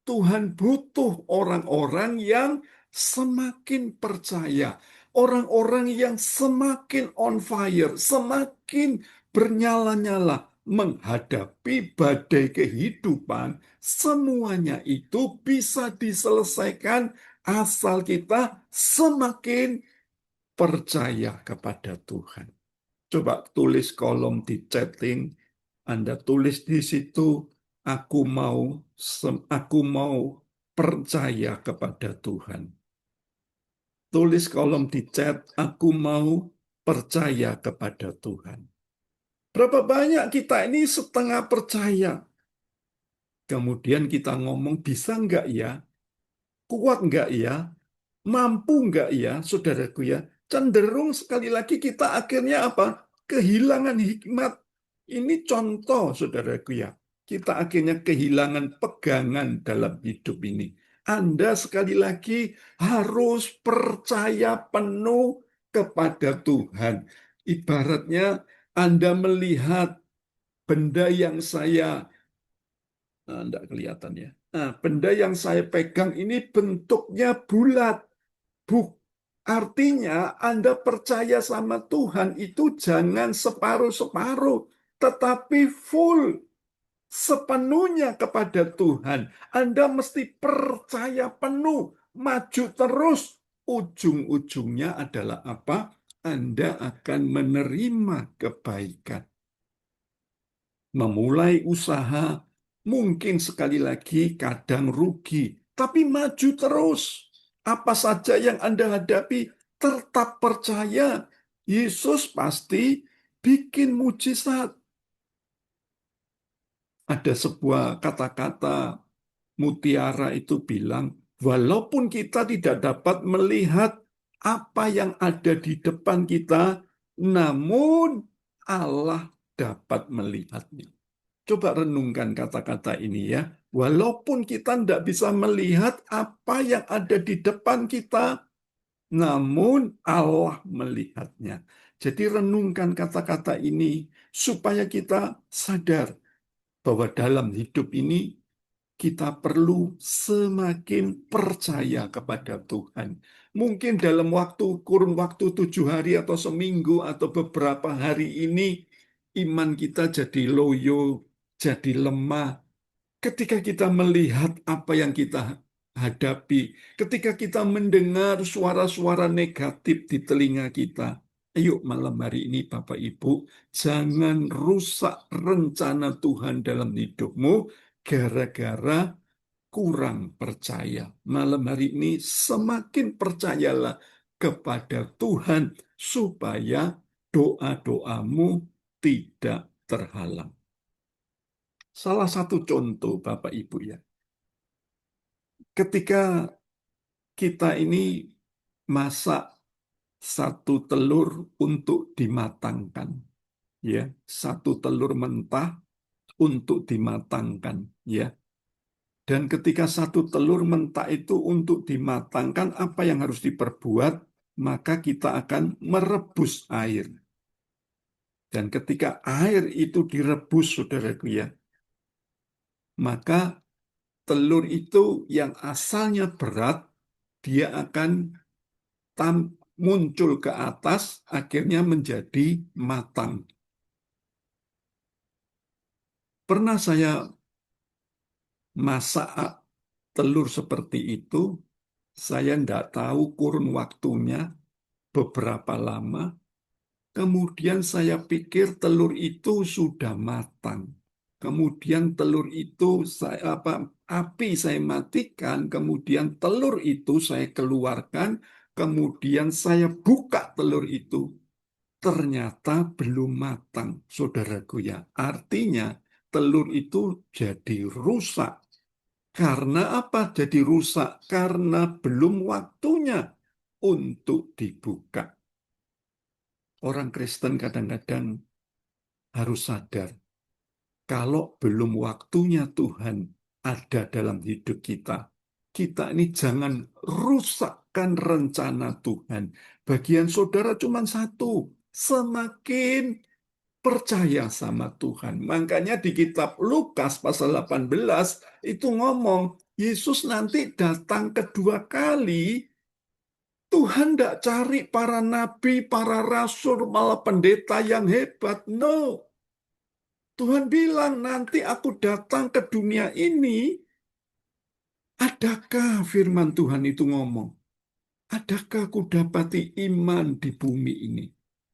Tuhan butuh orang-orang yang semakin percaya, orang-orang yang semakin on fire, semakin bernyala-nyala menghadapi badai kehidupan, semuanya itu bisa diselesaikan asal kita semakin percaya kepada Tuhan. Coba tulis kolom di chatting, Anda tulis di situ, aku mau percaya kepada Tuhan. Tulis kolom di chat, aku mau percaya kepada Tuhan. Berapa banyak kita ini setengah percaya. Kemudian kita ngomong, bisa nggak ya? Kuat nggak ya? Mampu nggak ya, saudaraku ya? Cenderung sekali lagi kita akhirnya apa? Kehilangan hikmat. Ini contoh, saudaraku ya. Kita akhirnya kehilangan pegangan dalam hidup ini. Anda sekali lagi harus percaya penuh kepada Tuhan. Ibaratnya Anda melihat benda yang enggak kelihatan ya. Benda yang saya pegang ini bentuknya bulat. Artinya Anda percaya sama Tuhan itu jangan separuh-separuh, tetapi full, sepenuhnya kepada Tuhan. Anda mesti percaya penuh, maju terus. Ujung-ujungnya adalah apa? Anda akan menerima kebaikan. Memulai usaha, mungkin sekali lagi kadang rugi, tapi maju terus. Apa saja yang Anda hadapi, tetap percaya. Yesus pasti bikin mujizat. Ada sebuah kata-kata mutiara itu bilang, walaupun kita tidak dapat melihat apa yang ada di depan kita, namun Allah dapat melihatnya. Coba renungkan kata-kata ini ya. Walaupun kita tidak bisa melihat apa yang ada di depan kita, namun Allah melihatnya. Jadi renungkan kata-kata ini supaya kita sadar bahwa dalam hidup ini kita perlu semakin percaya kepada Tuhan. Mungkin dalam kurun waktu 7 hari atau seminggu atau beberapa hari ini, iman kita jadi loyo, jadi lemah. Ketika kita melihat apa yang kita hadapi, ketika kita mendengar suara-suara negatif di telinga kita, ayo malam hari ini Bapak Ibu, jangan rusak rencana Tuhan dalam hidupmu gara-gara kurang percaya. Malam hari ini semakin percayalah kepada Tuhan supaya doa-doamu tidak terhalang. Salah satu contoh Bapak Ibu ya, ketika kita ini masak satu telur untuk dimatangkan, ya, satu telur mentah untuk dimatangkan, ya. Dan ketika satu telur mentah itu untuk dimatangkan, apa yang harus diperbuat? Maka kita akan merebus air. Dan ketika air itu direbus, saudaraku ya, maka telur itu yang asalnya berat, dia akan muncul ke atas, akhirnya menjadi matang. Pernah saya masak telur seperti itu, saya tidak tahu kurun waktunya beberapa lama, kemudian saya pikir telur itu sudah matang. Kemudian telur itu api saya matikan, kemudian telur itu saya keluarkan, kemudian saya buka telur itu. Ternyata belum matang, saudaraku ya. Artinya telur itu jadi rusak. Karena apa jadi rusak? Karena belum waktunya untuk dibuka. Orang Kristen kadang-kadang harus sadar, kalau belum waktunya Tuhan ada dalam hidup kita, kita ini jangan rusakkan rencana Tuhan. Bagian saudara cuma satu, semakin percaya sama Tuhan. Makanya di kitab Lukas pasal 18 itu ngomong, Yesus nanti datang kedua kali Tuhan tidak cari para nabi, para rasul, malah pendeta yang hebat. No. Tuhan bilang, nanti aku datang ke dunia ini. Adakah firman Tuhan itu ngomong? Adakah aku dapati iman di bumi ini?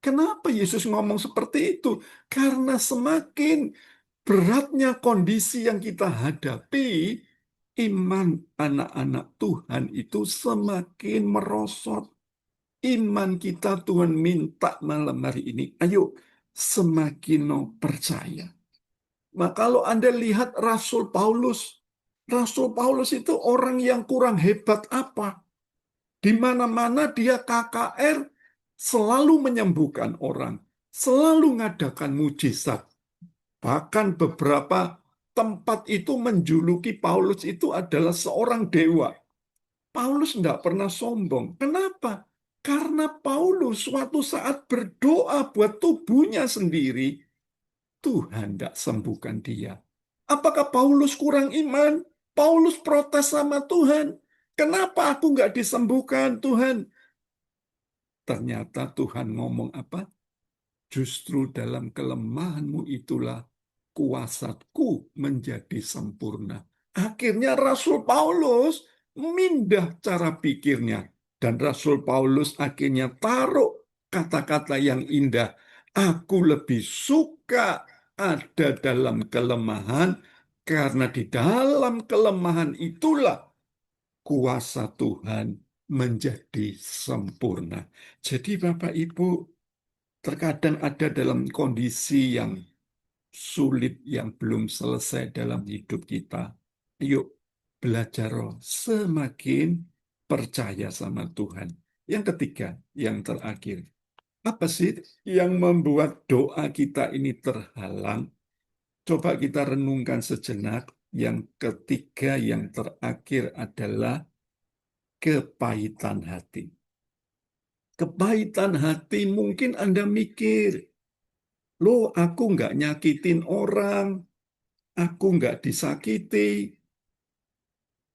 Kenapa Yesus ngomong seperti itu? Karena semakin beratnya kondisi yang kita hadapi, iman anak-anak Tuhan itu semakin merosot. Iman kita Tuhan minta malam hari ini, ayo semakin percaya. Nah, kalau Anda lihat Rasul Paulus itu orang yang kurang hebat apa? Di mana-mana dia KKR, selalu menyembuhkan orang, selalu mengadakan mujizat. Bahkan beberapa tempat itu menjuluki Paulus itu adalah seorang dewa. Paulus tidak pernah sombong. Kenapa? Karena Paulus suatu saat berdoa buat tubuhnya sendiri, Tuhan tidak sembuhkan dia. Apakah Paulus kurang iman? Paulus protes sama Tuhan. Kenapa aku nggak disembuhkan, Tuhan? Ternyata Tuhan ngomong apa? Justru dalam kelemahanmu itulah kuasaku menjadi sempurna. Akhirnya Rasul Paulus memindah cara pikirnya. Dan Rasul Paulus akhirnya taruh kata-kata yang indah. Aku lebih suka ada dalam kelemahan, karena di dalam kelemahan itulah kuasa Tuhan menjadi sempurna. Jadi Bapak Ibu, terkadang ada dalam kondisi yang sulit, yang belum selesai dalam hidup kita. Yuk, belajar roh, semakin percaya sama Tuhan. Yang ketiga, yang terakhir. Apa sih yang membuat doa kita ini terhalang? Coba kita renungkan sejenak. Yang ketiga, yang terakhir adalah kepahitan hati. Kepahitan hati, mungkin Anda mikir, loh aku nggak nyakitin orang, aku nggak disakiti.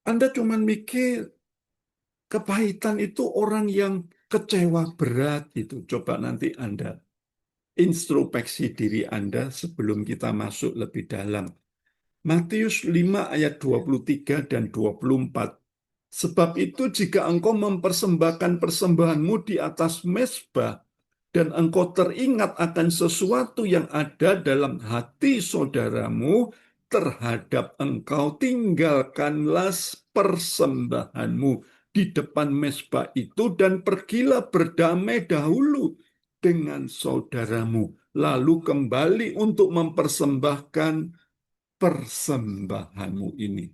Anda cuma mikir, kepahitan itu orang yang kecewa berat itu. Coba nanti Anda introspeksi diri Anda sebelum kita masuk lebih dalam. Matius 5 ayat 23 dan 24. Sebab itu jika engkau mempersembahkan persembahanmu di atas mezbah, dan engkau teringat akan sesuatu yang ada dalam hati saudaramu terhadap engkau, tinggalkanlah persembahanmu di depan mezbah itu dan pergilah berdamai dahulu dengan saudaramu. Lalu kembali untuk mempersembahkan persembahanmu ini.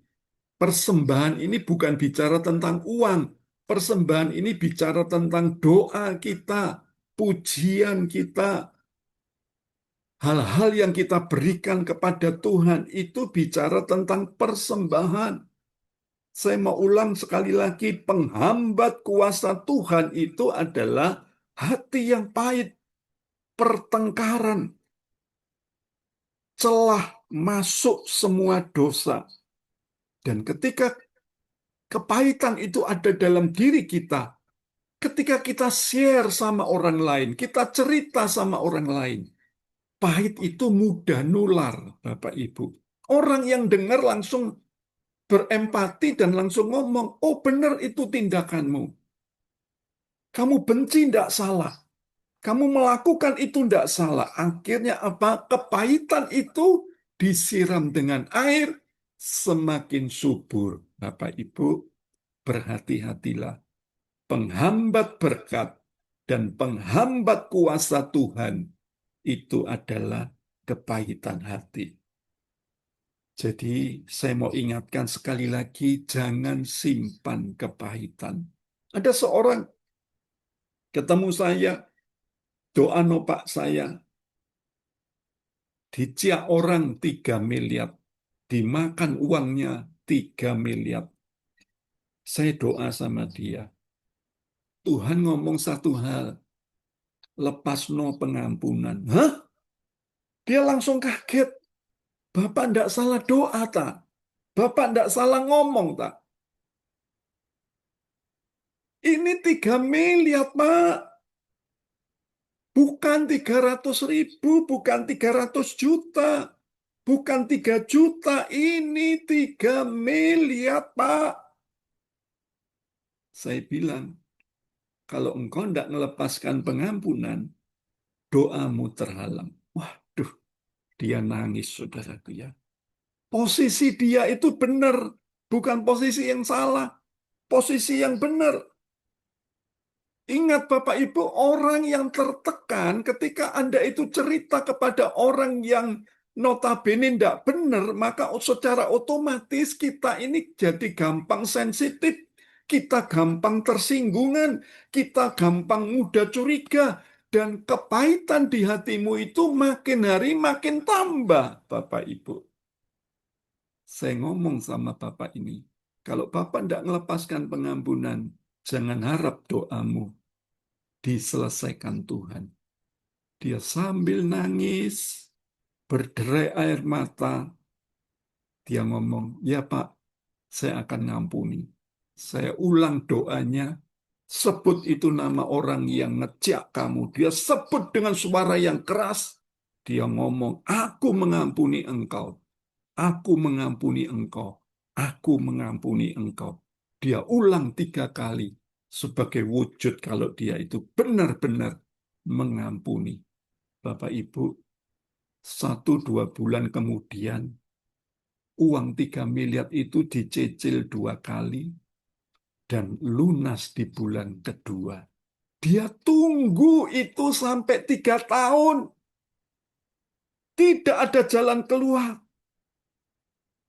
Persembahan ini bukan bicara tentang uang. Persembahan ini bicara tentang doa kita, pujian kita, hal-hal yang kita berikan kepada Tuhan itu bicara tentang persembahan. Saya mau ulang sekali lagi, penghambat kuasa Tuhan itu adalah hati yang pahit, pertengkaran, celah masuk semua dosa. Dan ketika kepahitan itu ada dalam diri kita, ketika kita share sama orang lain, kita cerita sama orang lain, pahit itu mudah nular, Bapak Ibu. Orang yang dengar langsung berempati dan langsung ngomong, oh benar itu tindakanmu. Kamu benci tidak salah. Kamu melakukan itu tidak salah. Akhirnya apa? Kepahitan itu disiram dengan air, semakin subur. Bapak Ibu, berhati-hatilah. Penghambat berkat dan penghambat kuasa Tuhan itu adalah kepahitan hati. Jadi saya mau ingatkan sekali lagi, jangan simpan kepahitan. Ada seorang ketemu saya, doa no Pak saya, diciak orang 3 miliar, dimakan uangnya 3 miliar. Saya doa sama dia. Tuhan ngomong satu hal, lepas no pengampunan. Hah? Dia langsung kaget. Bapak tidak salah doa, tak? Bapak tidak salah ngomong, tak? Ini 3 miliar, Pak. Bukan 300.000, bukan 300 juta. Bukan 3 juta, ini 3 miliar, Pak. Saya bilang, kalau engkau tidak melepaskan pengampunan, doamu terhalang. Waduh, dia nangis, saudaraku ya. Posisi dia itu benar, bukan posisi yang salah. Posisi yang benar. Ingat Bapak Ibu, orang yang tertekan ketika Anda itu cerita kepada orang yang notabene tidak benar, maka secara otomatis kita ini jadi gampang sensitif, kita gampang tersinggungan, kita gampang mudah curiga, dan kepahitan di hatimu itu makin hari makin tambah, Bapak Ibu. Saya ngomong sama Bapak ini, kalau Bapak tidak melepaskan pengampunan, jangan harap doamu diselesaikan Tuhan. Dia sambil nangis, berderai air mata, dia ngomong, ya Pak, saya akan ngampuni. Saya ulang doanya, sebut itu nama orang yang ngejak kamu. Dia sebut dengan suara yang keras. Dia ngomong, aku mengampuni engkau. Aku mengampuni engkau. Aku mengampuni engkau. Dia ulang 3 kali sebagai wujud kalau dia itu benar-benar mengampuni. Bapak Ibu, 1-2 bulan kemudian, uang 3 miliar itu dicicil 2 kali dan lunas di bulan kedua. Dia tunggu itu sampai 3 tahun. Tidak ada jalan keluar.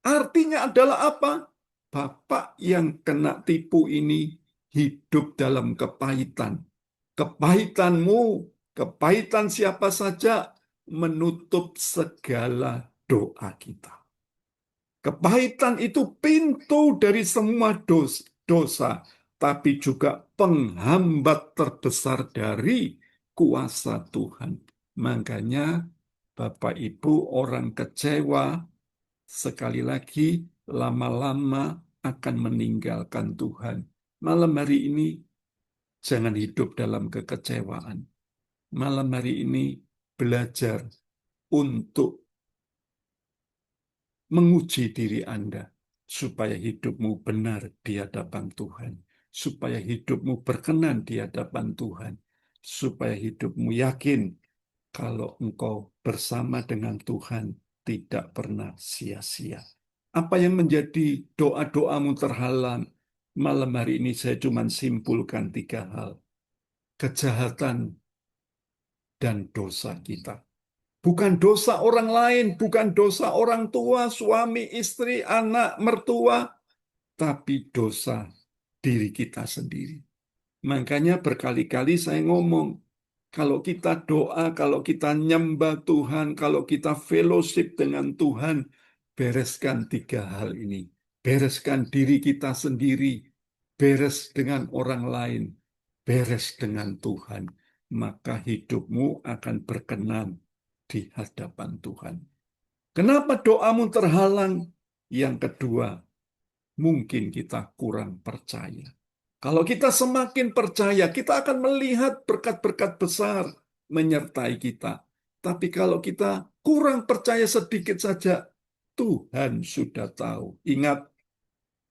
Artinya adalah apa? Bapak yang kena tipu ini hidup dalam kepahitan. Kepahitanmu, kepahitan siapa saja menutup segala doa kita. Kepahitan itu pintu dari semua dosa, tapi juga penghambat terbesar dari kuasa Tuhan. Makanya Bapak Ibu orang kecewa sekali lagi lama-lama akan meninggalkan Tuhan. Malam hari ini jangan hidup dalam kekecewaan. Malam hari ini belajar untuk menguji diri Anda supaya hidupmu benar di hadapan Tuhan, supaya hidupmu berkenan di hadapan Tuhan, supaya hidupmu yakin kalau engkau bersama dengan Tuhan tidak pernah sia-sia. Apa yang menjadi doa-doamu terhalang? Malam hari ini saya cuma simpulkan 3 hal. Kejahatan dan dosa kita. Bukan dosa orang lain, bukan dosa orang tua, suami, istri, anak, mertua, tapi dosa diri kita sendiri. Makanya berkali-kali saya ngomong, kalau kita doa, kalau kita nyembah Tuhan, kalau kita fellowship dengan Tuhan, bereskan 3 hal ini. Bereskan diri kita sendiri, beres dengan orang lain, beres dengan Tuhan. Maka hidupmu akan berkenan di hadapan Tuhan. Kenapa doamu terhalang? Yang kedua, mungkin kita kurang percaya. Kalau kita semakin percaya, kita akan melihat berkat-berkat besar menyertai kita. Tapi kalau kita kurang percaya sedikit saja, Tuhan sudah tahu. Ingat,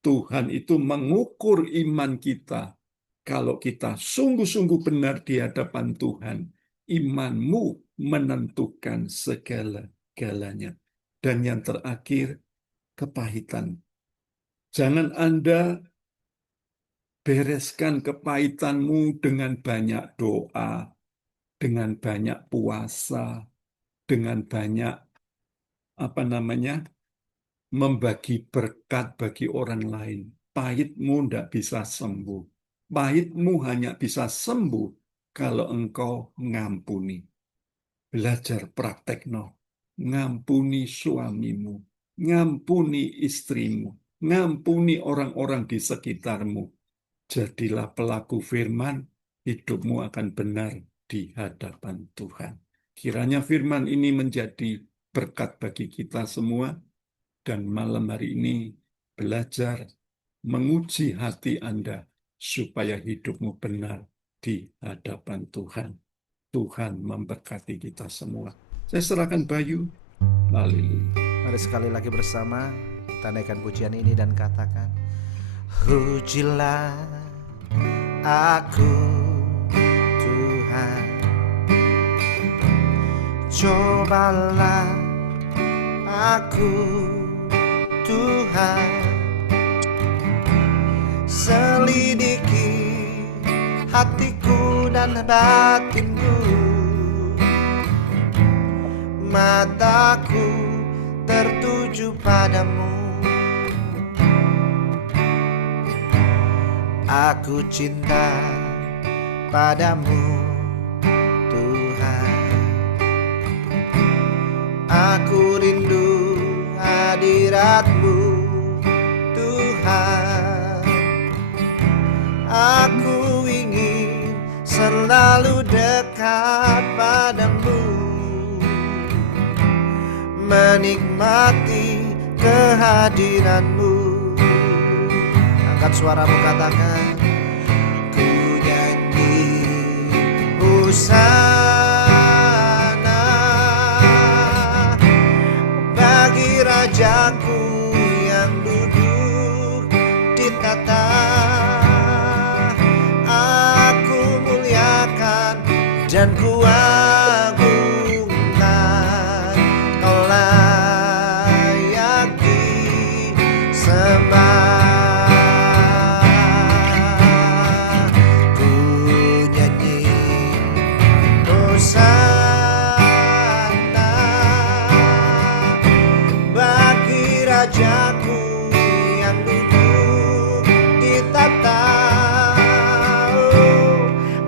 Tuhan itu mengukur iman kita. Kalau kita sungguh-sungguh benar di hadapan Tuhan, imanmu menentukan segala-galanya. Dan yang terakhir, kepahitan. Jangan Anda bereskan kepahitanmu dengan banyak doa, dengan banyak puasa, dengan banyak membagi berkat bagi orang lain. Pahitmu tidak bisa sembuh. Pahitmu hanya bisa sembuh kalau engkau ngampuni. Belajar praktekno. Ngampuni suamimu, ngampuni istrimu, ngampuni orang-orang di sekitarmu. Jadilah pelaku firman, hidupmu akan benar di hadapan Tuhan. Kiranya firman ini menjadi berkat bagi kita semua, dan malam hari ini belajar menguji hati Anda supaya hidupmu benar di hadapan Tuhan. Tuhan memberkati kita semua. Saya serahkan Bayu. Haleluya. Mari sekali lagi bersama kita naikkan pujian ini dan katakan, pujilah aku Tuhan, cobalah aku Tuhan, selidiki hatiku dan batinku, mataku tertuju padamu. Aku cinta padamu Tuhan, aku rindu hadirat-Mu Tuhan, aku ingin selalu dekat padamu, menikmati kehadiran-Mu. Angkat suaramu, katakan, ku nyanyi hosana bagi Rajaku yang duduk di tata. Aku muliakan dan ku agungkan, Kau layak disembah. Hosana bagi Rajaku yang duduk di tata.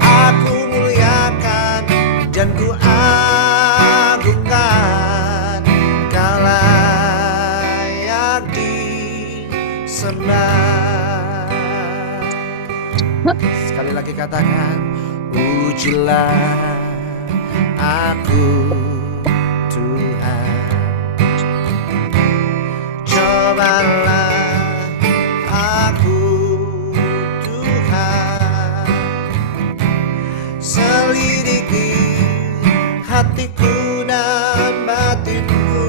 Aku muliakan dan ku agungkan, Kau layak disembah. Sekali lagi katakan, pujilah aku Tuhan, cobalah aku Tuhan, selidiki hatiku dan batinku,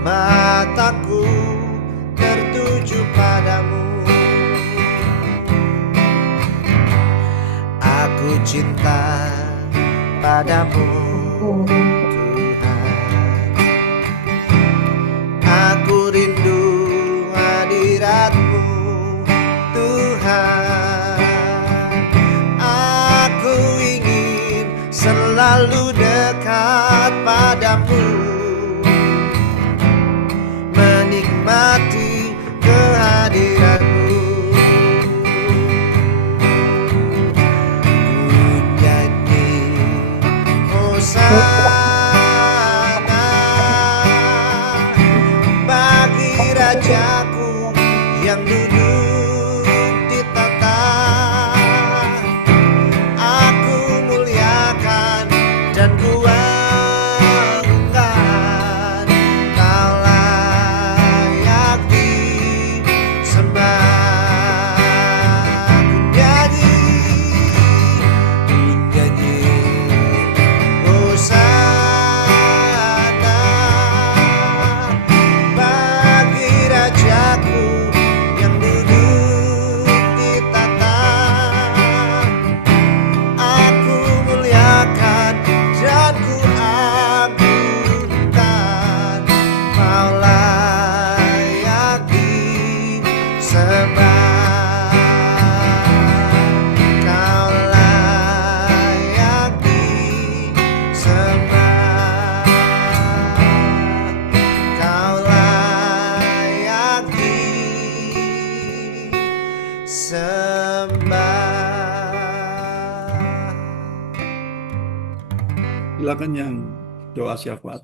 mataku tertuju padamu. Aku cinta padamu Tuhan, aku rindu hadirat-Mu Tuhan, aku ingin selalu dekat padamu, menikmati kehadiran-Mu. Hosana bagi Rajaku yang duduk di tata. Aku muliakan dan ku agungkan, Kau layak disembah. Hosana bagi Rajaku yang duduk di tata. Aku muliakan dan ku agungkan, Kau layak disembah. Kau layak disembah. Kau layak disembah. Silakan yang doa syafaat.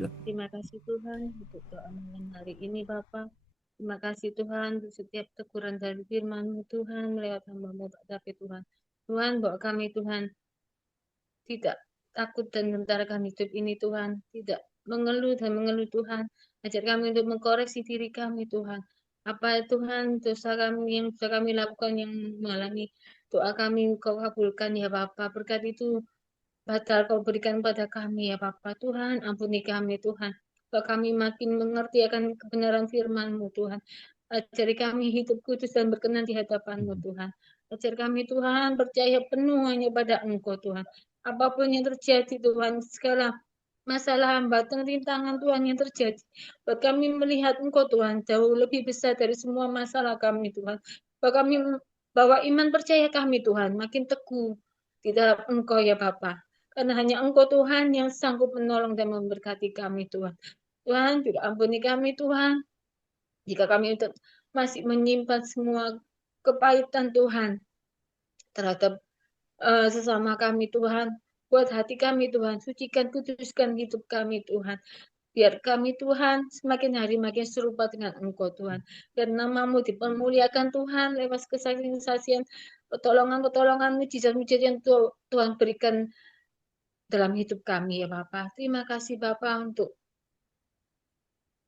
Ya. Terima kasih Tuhan untuk doa malam hari ini Bapa. Terima kasih Tuhan untuk setiap teguran dari firman-Mu Tuhan lewat hamba-Mu Pak David Tuhan. Tuhan bawa kami Tuhan tidak takut dan gentarkan hidup ini Tuhan. Tidak mengeluh dan mengeluh Tuhan. Ajar kami untuk mengkoreksi diri kami Tuhan. apa Tuhan dosa kami yang sudah kami lakukan yang menghalangi doa kami Engkau kabulkan ya Bapa. Berkat itu batal Kau berikan pada kami ya Bapa. Tuhan ampuni kami Tuhan. Supaya kami makin mengerti akan kebenaran firman-Mu Tuhan. Ajari kami hidup kudus dan berkenan di hadapan-Mu Tuhan. Ajar kami Tuhan percaya penuh hanya pada Engkau Tuhan. Apapun yang terjadi Tuhan, segala masalah hambatan rintangan Tuhan yang terjadi. Buat kami melihat Engkau Tuhan jauh lebih besar dari semua masalah kami Tuhan. Buat kami bahwa iman percaya kami Tuhan makin teguh di dalam Engkau ya Bapa. Karena hanya Engkau Tuhan yang sanggup menolong dan memberkati kami Tuhan. Tuhan juga ampuni kami Tuhan. Jika kami masih menyimpan semua kepahitan Tuhan terhadap sesama kami Tuhan. Buat hati kami Tuhan, sucikan, kuduskan hidup kami Tuhan. Biar kami Tuhan semakin hari makin serupa dengan Engkau Tuhan. Dan namamu dipermuliakan Tuhan lewat kesaksian-kesaksian, pertolongan-pertolongan, mujizat-mujizat yang Tuhan berikan dalam hidup kami ya Bapak. Terima kasih Bapak untuk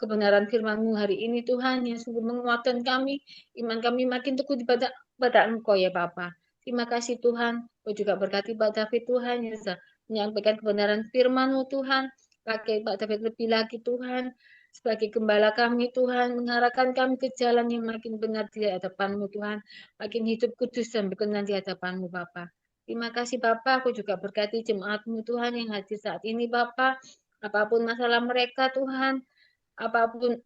kebenaran firman-Mu hari ini Tuhan yang sungguh menguatkan kami, iman kami makin teguh pada Engkau ya Bapa. Terima kasih Tuhan, Kau juga berkati Pak David Tuhan yang sudah menyampaikan kebenaran firman-Mu Tuhan, pakai Pak David lebih lagi Tuhan, sebagai gembala kami Tuhan, mengarahkan kami ke jalan yang makin benar di hadapan-Mu Tuhan, makin hidup kudus dan berkenan di hadapan-Mu Bapa. Terima kasih Bapak, aku juga berkati jemaat-Mu Tuhan yang hadir saat ini Bapak, apapun masalah mereka Tuhan, apapun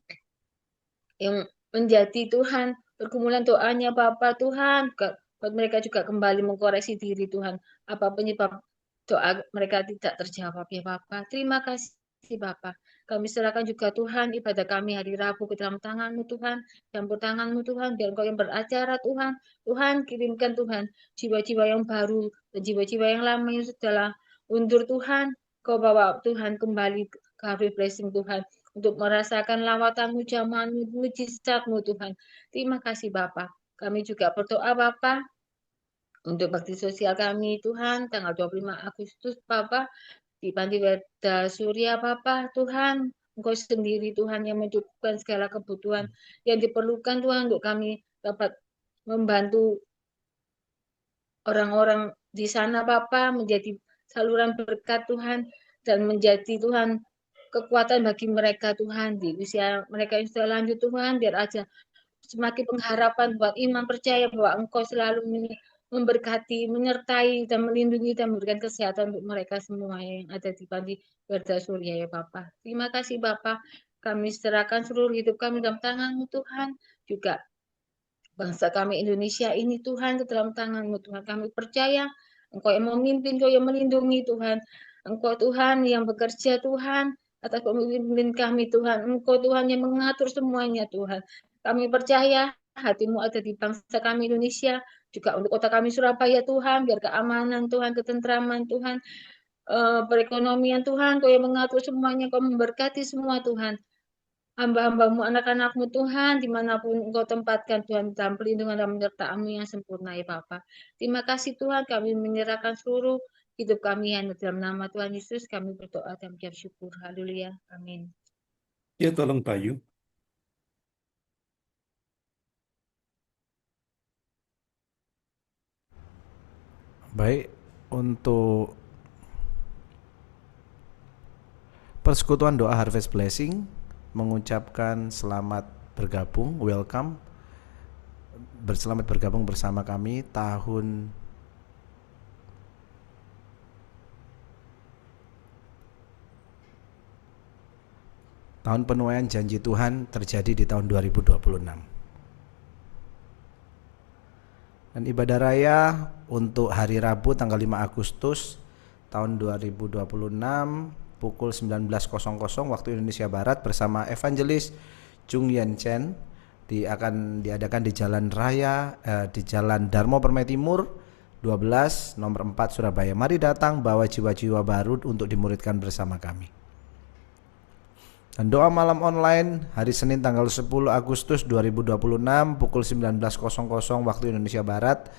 yang menjadi Tuhan pergumulan doanya Bapa Tuhan buat mereka juga kembali mengkoreksi diri Tuhan apa penyebab doa mereka tidak terjawab ya Bapa. Terima kasih Bapa. Kami serahkan juga Tuhan ibadah kami hari Rabu ke dalam tangan-Mu Tuhan, campur tangan-Mu Tuhan, biar Engkau yang beracara Tuhan. Tuhan kirimkan Tuhan jiwa-jiwa yang baru dan jiwa-jiwa yang lama yang sudah undur Tuhan. Kau bawa Tuhan kembali ke Habib Blessing Tuhan untuk merasakan lawatan-Mu, jamahan-Mu, mujizat-Mu Tuhan. Terima kasih Bapa. Kami juga berdoa Bapa untuk bakti sosial kami Tuhan tanggal 25 Agustus Bapa di Panti Werda Surya Bapa Tuhan. Engkau sendiri Tuhan yang mencukupkan segala kebutuhan yang diperlukan Tuhan untuk kami dapat membantu orang-orang di sana Bapa menjadi saluran berkat Tuhan dan menjadi Tuhan kekuatan bagi mereka Tuhan di usia mereka yang sudah lanjut Tuhan biar aja semakin pengharapan buat iman percaya bahwa Engkau selalu memberkati, menyertai dan melindungi dan memberikan kesehatan untuk mereka semua yang ada di Panti Werda Surya ya Bapak. Terima kasih Bapak. Kami serahkan seluruh hidup kami dalam tangan-Mu Tuhan. Juga bangsa kami Indonesia ini Tuhan ke dalam tangan-Mu Tuhan. Kami percaya Engkau yang memimpin, Engkau yang melindungi Tuhan. Engkau Tuhan yang bekerja Tuhan atas pemimpin kami Tuhan. Engkau Tuhan yang mengatur semuanya Tuhan. Kami percaya hati-Mu ada di bangsa kami Indonesia, juga untuk kota kami Surabaya Tuhan, biar keamanan Tuhan, ketentraman Tuhan, perekonomian Tuhan, Kau yang mengatur semuanya, Kau memberkati semua Tuhan. Hamba-hambamu, anak-anakmu Tuhan, dimanapun Engkau tempatkan Tuhan, dalam pelindungan dan penyertaan-Mu yang sempurna ya Bapa. Terima kasih Tuhan, kami menyerahkan seluruh hidup kami hanya dalam nama Tuhan Yesus, kami berdoa dan mengucap syukur. Haleluya. Amin. Ya, tolong Bayu. Baik, untuk Persekutuan Doa Harvest Blessing mengucapkan selamat bergabung, welcome, berselamat bergabung bersama kami tahun penuaian janji Tuhan terjadi di tahun 2026. Dan ibadah raya untuk hari Rabu tanggal 5 Agustus tahun 2026 pukul 19.00 waktu Indonesia Barat bersama Evangelis Chung Yen Chen akan diadakan di Jalan Raya di Jalan Darmo Permai Timur 12 nomor 4 Surabaya. Mari datang bawa jiwa-jiwa baru untuk dimuridkan bersama kami. Dan doa malam online hari Senin tanggal 10 Agustus 2026 pukul 19.00 waktu Indonesia Barat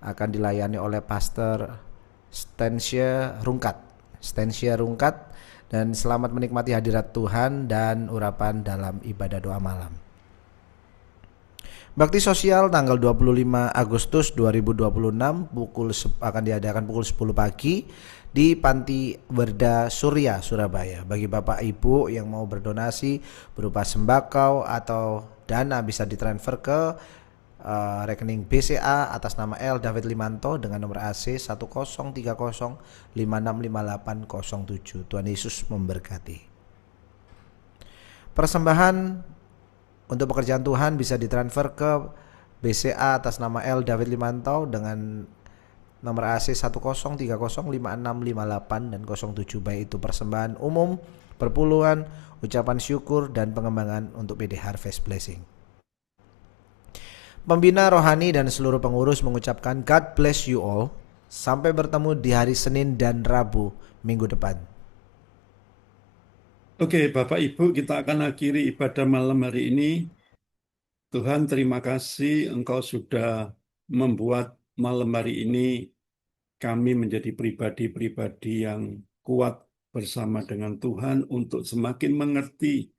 akan dilayani oleh Pastor Stensia Rungkat. Dan selamat menikmati hadirat Tuhan dan urapan dalam ibadah doa malam. Bakti sosial tanggal 25 Agustus 2026 akan diadakan pukul 10 pagi di Panti Werda Surya, Surabaya. Bagi Bapak Ibu yang mau berdonasi berupa sembako atau dana bisa ditransfer ke rekening BCA atas nama L. David Limanto dengan nomor AC 1030565807. Tuhan Yesus memberkati. Persembahan untuk pekerjaan Tuhan bisa ditransfer ke BCA atas nama L. David Limanto dengan nomor AC 10305658 dan 07, baik itu persembahan umum, perpuluhan, ucapan syukur, dan pengembangan untuk PD Harvest Blessing. Pembina rohani dan seluruh pengurus mengucapkan God bless you all. Sampai bertemu di hari Senin dan Rabu minggu depan. Oke, Bapak Ibu, kita akan akhiri ibadah malam hari ini. Tuhan, terima kasih Engkau sudah membuat malam hari ini kami menjadi pribadi-pribadi yang kuat bersama dengan Tuhan untuk semakin mengerti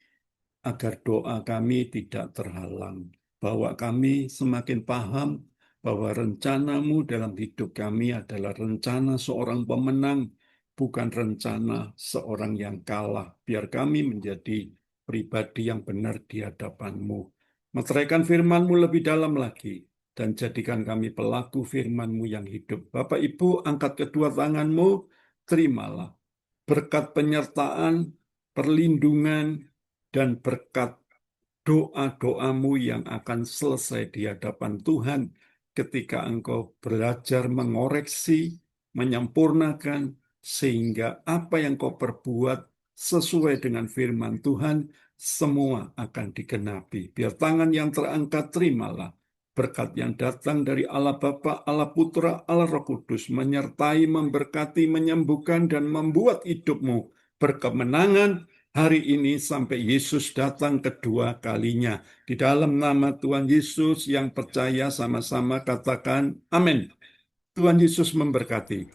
agar doa kami tidak terhalang. Bahwa kami semakin paham bahwa rencanamu dalam hidup kami adalah rencana seorang pemenang, bukan rencana seorang yang kalah. Biar kami menjadi pribadi yang benar di hadapan-Mu. Meteraikan firman-Mu lebih dalam lagi, dan jadikan kami pelaku firman-Mu yang hidup. Bapak Ibu, angkat kedua tangan-Mu, terimalah berkat penyertaan, perlindungan, dan berkat doa-doamu yang akan selesai di hadapan Tuhan ketika engkau belajar mengoreksi, menyempurnakan, sehingga apa yang kau perbuat sesuai dengan firman Tuhan, semua akan digenapi. Biar tangan yang terangkat terimalah berkat yang datang dari Allah Bapa, Allah Putra, Allah Roh Kudus, menyertai, memberkati, menyembuhkan, dan membuat hidupmu berkemenangan hari ini sampai Yesus datang kedua kalinya. Di dalam nama Tuhan Yesus yang percaya sama-sama katakan amin. Tuhan Yesus memberkati.